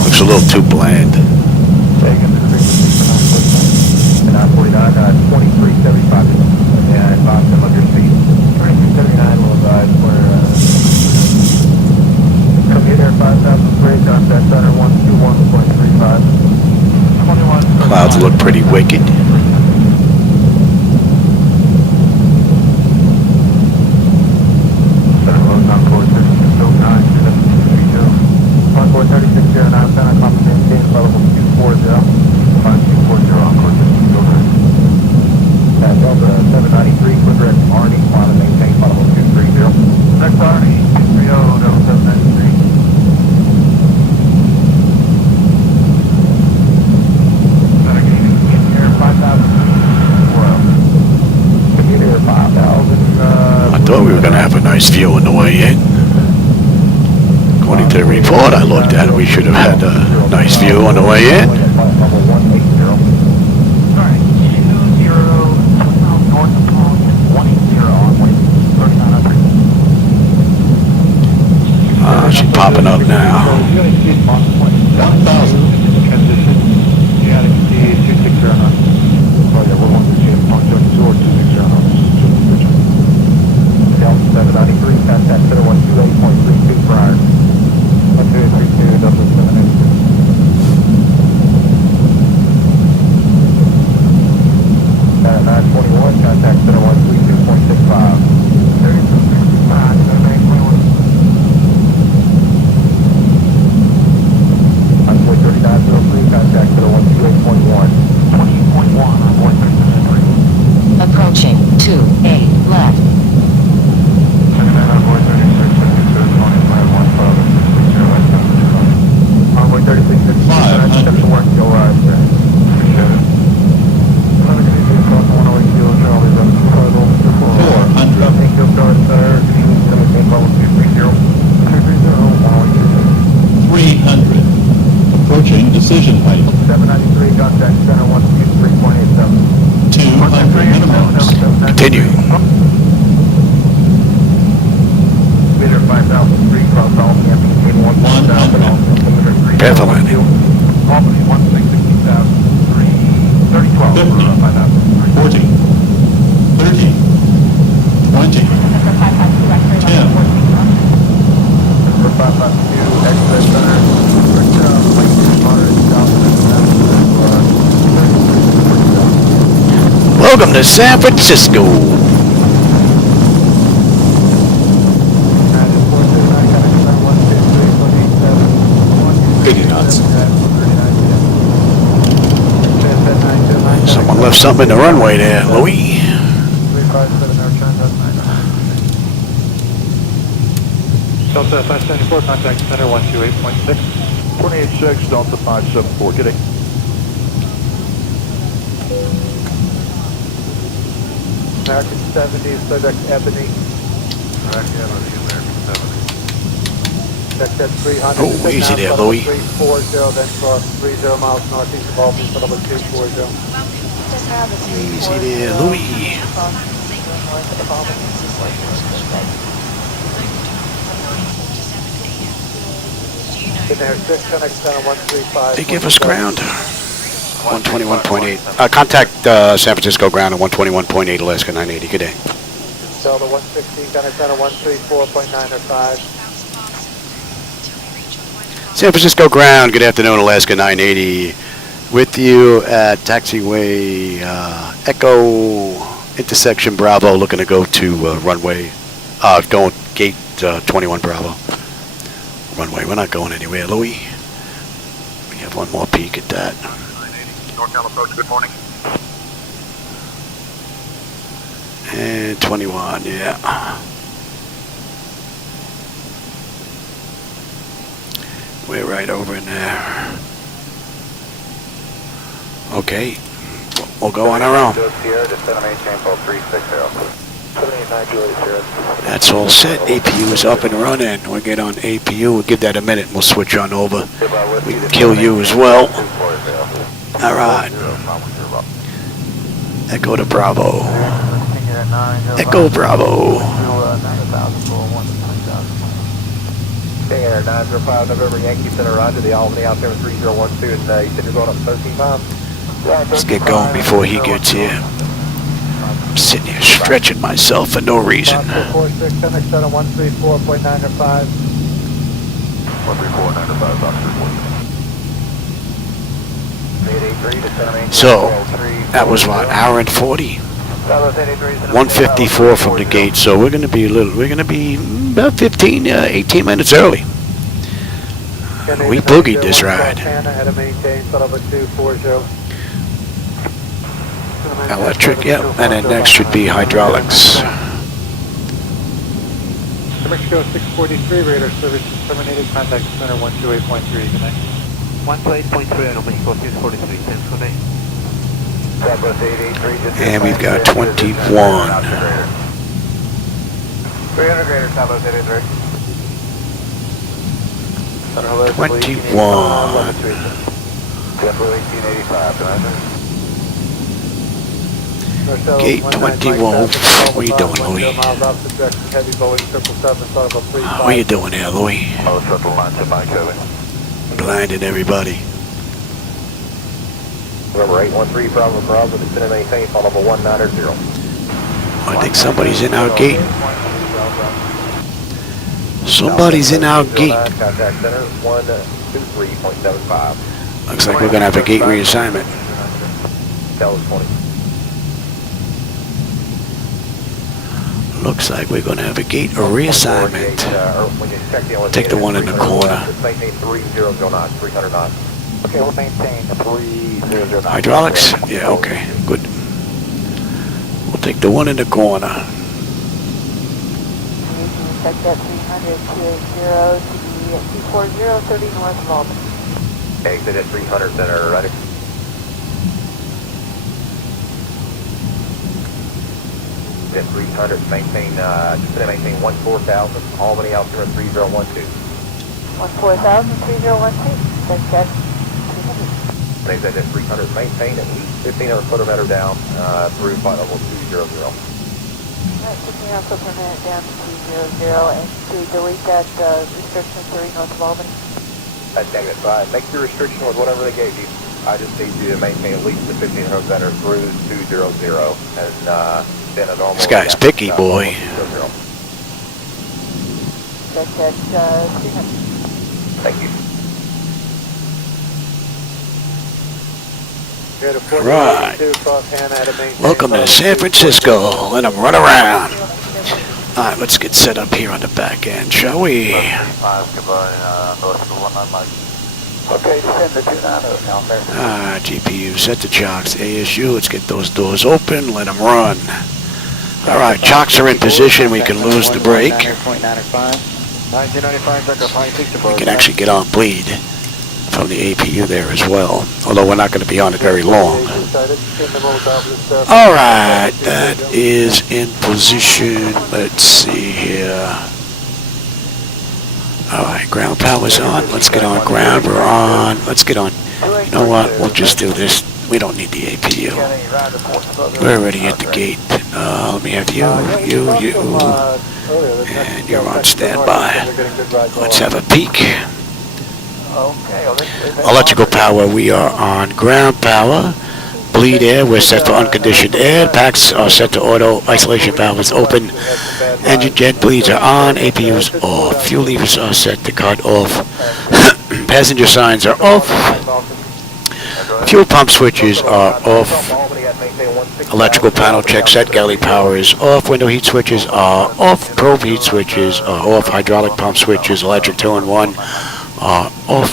Looks a little too bland. 2375 and bottom of your seat. 2379 will advise where commuter 5003, contact center 121.35. 21. Clouds look pretty wicked. Encore 3609, Santa Clara, maintain level 240. 5240, Encore 3609. Delta 793, quick direct Arnie, climb and maintain level 230. Next Arnie, 230, Delta 793. Air 5000. Commuter 5000. I thought we were gonna have a nice view on the way in. According to the report I looked at, we should have had a nice view on the way in. She's popping up now. 1,000. Transition. You got to see 260 on us. Oh yeah, we're 162 or 260 on us. Delta 793, contact center 128.32 prior. 12832, Delta 793. At 921, contact center 132.65. 3265, 921. 3903, contact center 128.1. 20.1 on board 3903. Approaching 2A left. Onboard 3665, exception work, go right, sir. Appreciate it. 300. Approaching decision height. 793, contact center 123.87. 200 minimums. Continue. Meter 5003, cross all camping, 110,000. Careful, Andy. Albany 1660,000. 3012 for 5000. 40. 30. 20. 10. Number 552, exit center. Welcome to San Francisco. 80 knots. Someone left something in the runway there, Louis. 357, air turn, that's 9. Delta 574, contact center 128.6. 286, Delta 574, get it. American 70, Flightdeck Ebony. American 70. Check that 300. Oh, easy there, Louis. 340, then cross 30 miles northeast of Albany, for number 240. Easy there, Louis. They give us ground. 121.8. Contact San Francisco ground at 121.8 Alaska 980. Good day. Delta 160, Gunner Center 134.905. San Francisco ground. Good afternoon, Alaska 980. With you at taxiway Echo intersection Bravo, looking to go to runway. Going gate 21 Bravo. Runway. We're not going anywhere, Louis. We have one more peek at that. NorCal approach, good morning. And 21, yeah. We're right over in there. Okay. We'll go on our own. That's all set. APU is up and running. We'll get on APU. We'll give that a minute and we'll switch on over. We can kill you as well. All right. Echo to Bravo. Echo Bravo. 905 November Yankee Center, roger. The Albany out there with 3012, and you said you're going up 13 miles? Let's get going before he gets here. I'm sitting here stretching myself for no reason. 46, Center 134.905. 134.905, So, that was what, hour and 40? 154 from the gate, so we're going to be about 15, 18 minutes early. We boogied this ride. Electric, yep, and then next should be hydraulics. Mexico 643, radar service is terminated. Contact center 128.3. Good night. 128.3 on Mexico 643. Thanks for me. And we've got 21. 300 grader, Southwest 83. 21. Gate 21. What are you doing, Louis? What are you doing here, Louis? Blinding everybody. Number 813 Bravo, descend and maintain, follow number 190. I think somebody's in our gate. Somebody's in our gate. Contact center 123.75. Looks like we're going to have a gate reassignment. Dallas 20. Looks like we're going to have a gate reassignment. Take the one in the corner. Maintain 3009, 300 knots. Okay, we'll maintain 3009. Hydraulics? Yeah, okay, good. We'll take the one in the corner. Check that 300 to 240, 30 north of Albany. Exit at 300 center, ready? At 300, maintain 14,000, Albany out there at 3012. 14,000, 3012, check. Exit at 300, maintain at least 1,500 foot or better down through flight level 200. Alright, 1,500 foot per minute down to 200, and to delete that restriction 30 north of Albany. That's negative. Make your restriction with whatever they gave you. I just need you to maintain at least the 1,500 better through 200, and then a normal. This guy's picky, boy. Check at 300. Thank you. Right. Welcome to San Francisco. Let them run around. All right, let's get set up here on the back end, shall we? Okay, send the 290 down there. GPU, set the chocks. ASU, let's get those doors open. Let them run. All right, chocks are in position. We can lose the brake. We can actually get on bleed from the APU there as well, although we're not going to be on it very long. All right, that is in position. Let's see here. All right, ground power's on. Let's get on ground. We're on. Let's get on. You know what? We'll just do this. We don't need the APU. We're already at the gate. Let me have you, and you're on standby. Let's have a peek. Electrical power, we are on ground power. Bleed air, we're set for unconditioned air. Packs are set to auto. Isolation valve is open. Engine jet bleeds are on. APUs off. Fuel levers are set to cut off. Passenger signs are off. Fuel pump switches are off. Electrical panel check set. Galley power is off. Window heat switches are off. Probe heat switches are off. Hydraulic pump switches, electric 2-in-1 are off.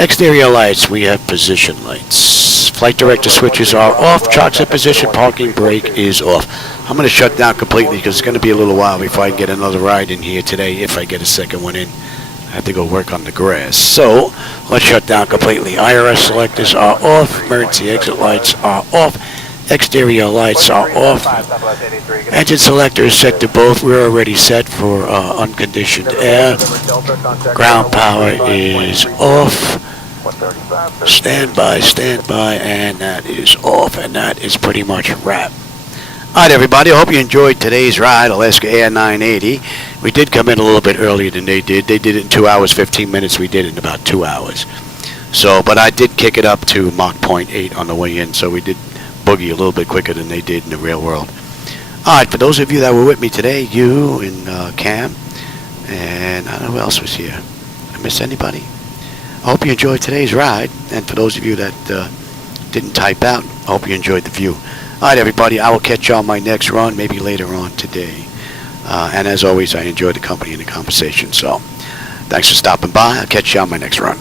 Exterior lights, we have position lights. Flight director switches are off. Chocks in position. Parking brake is off. I'm going to shut down completely because it's going to be a little while before I get another ride in here today, if I get a second one in. I have to go work on the grass. So, let's shut down completely. IRS selectors are off. Emergency exit lights are off. Exterior lights are off. Engine selector is set to both. We're already set for unconditioned air. Ground power is off. Standby, and that is off, and that is pretty much a wrap. Alright everybody, I hope you enjoyed today's ride, Alaska Air 980. We did come in a little bit earlier than they did. They did it in 2 hours, 15 minutes. We did it in about 2 hours. So, but I did kick it up to Mach 0.8 on the way in, so we did boogie a little bit quicker than they did in the real world. Alright, for those of you that were with me today, you and Cam, and I don't know who else was here. I miss anybody? I hope you enjoyed today's ride, and for those of you that didn't type out, I hope you enjoyed the view. Alright everybody, I will catch you on my next run, maybe later on today. And as always, I enjoyed the company and the conversation, so thanks for stopping by. I'll catch you on my next run.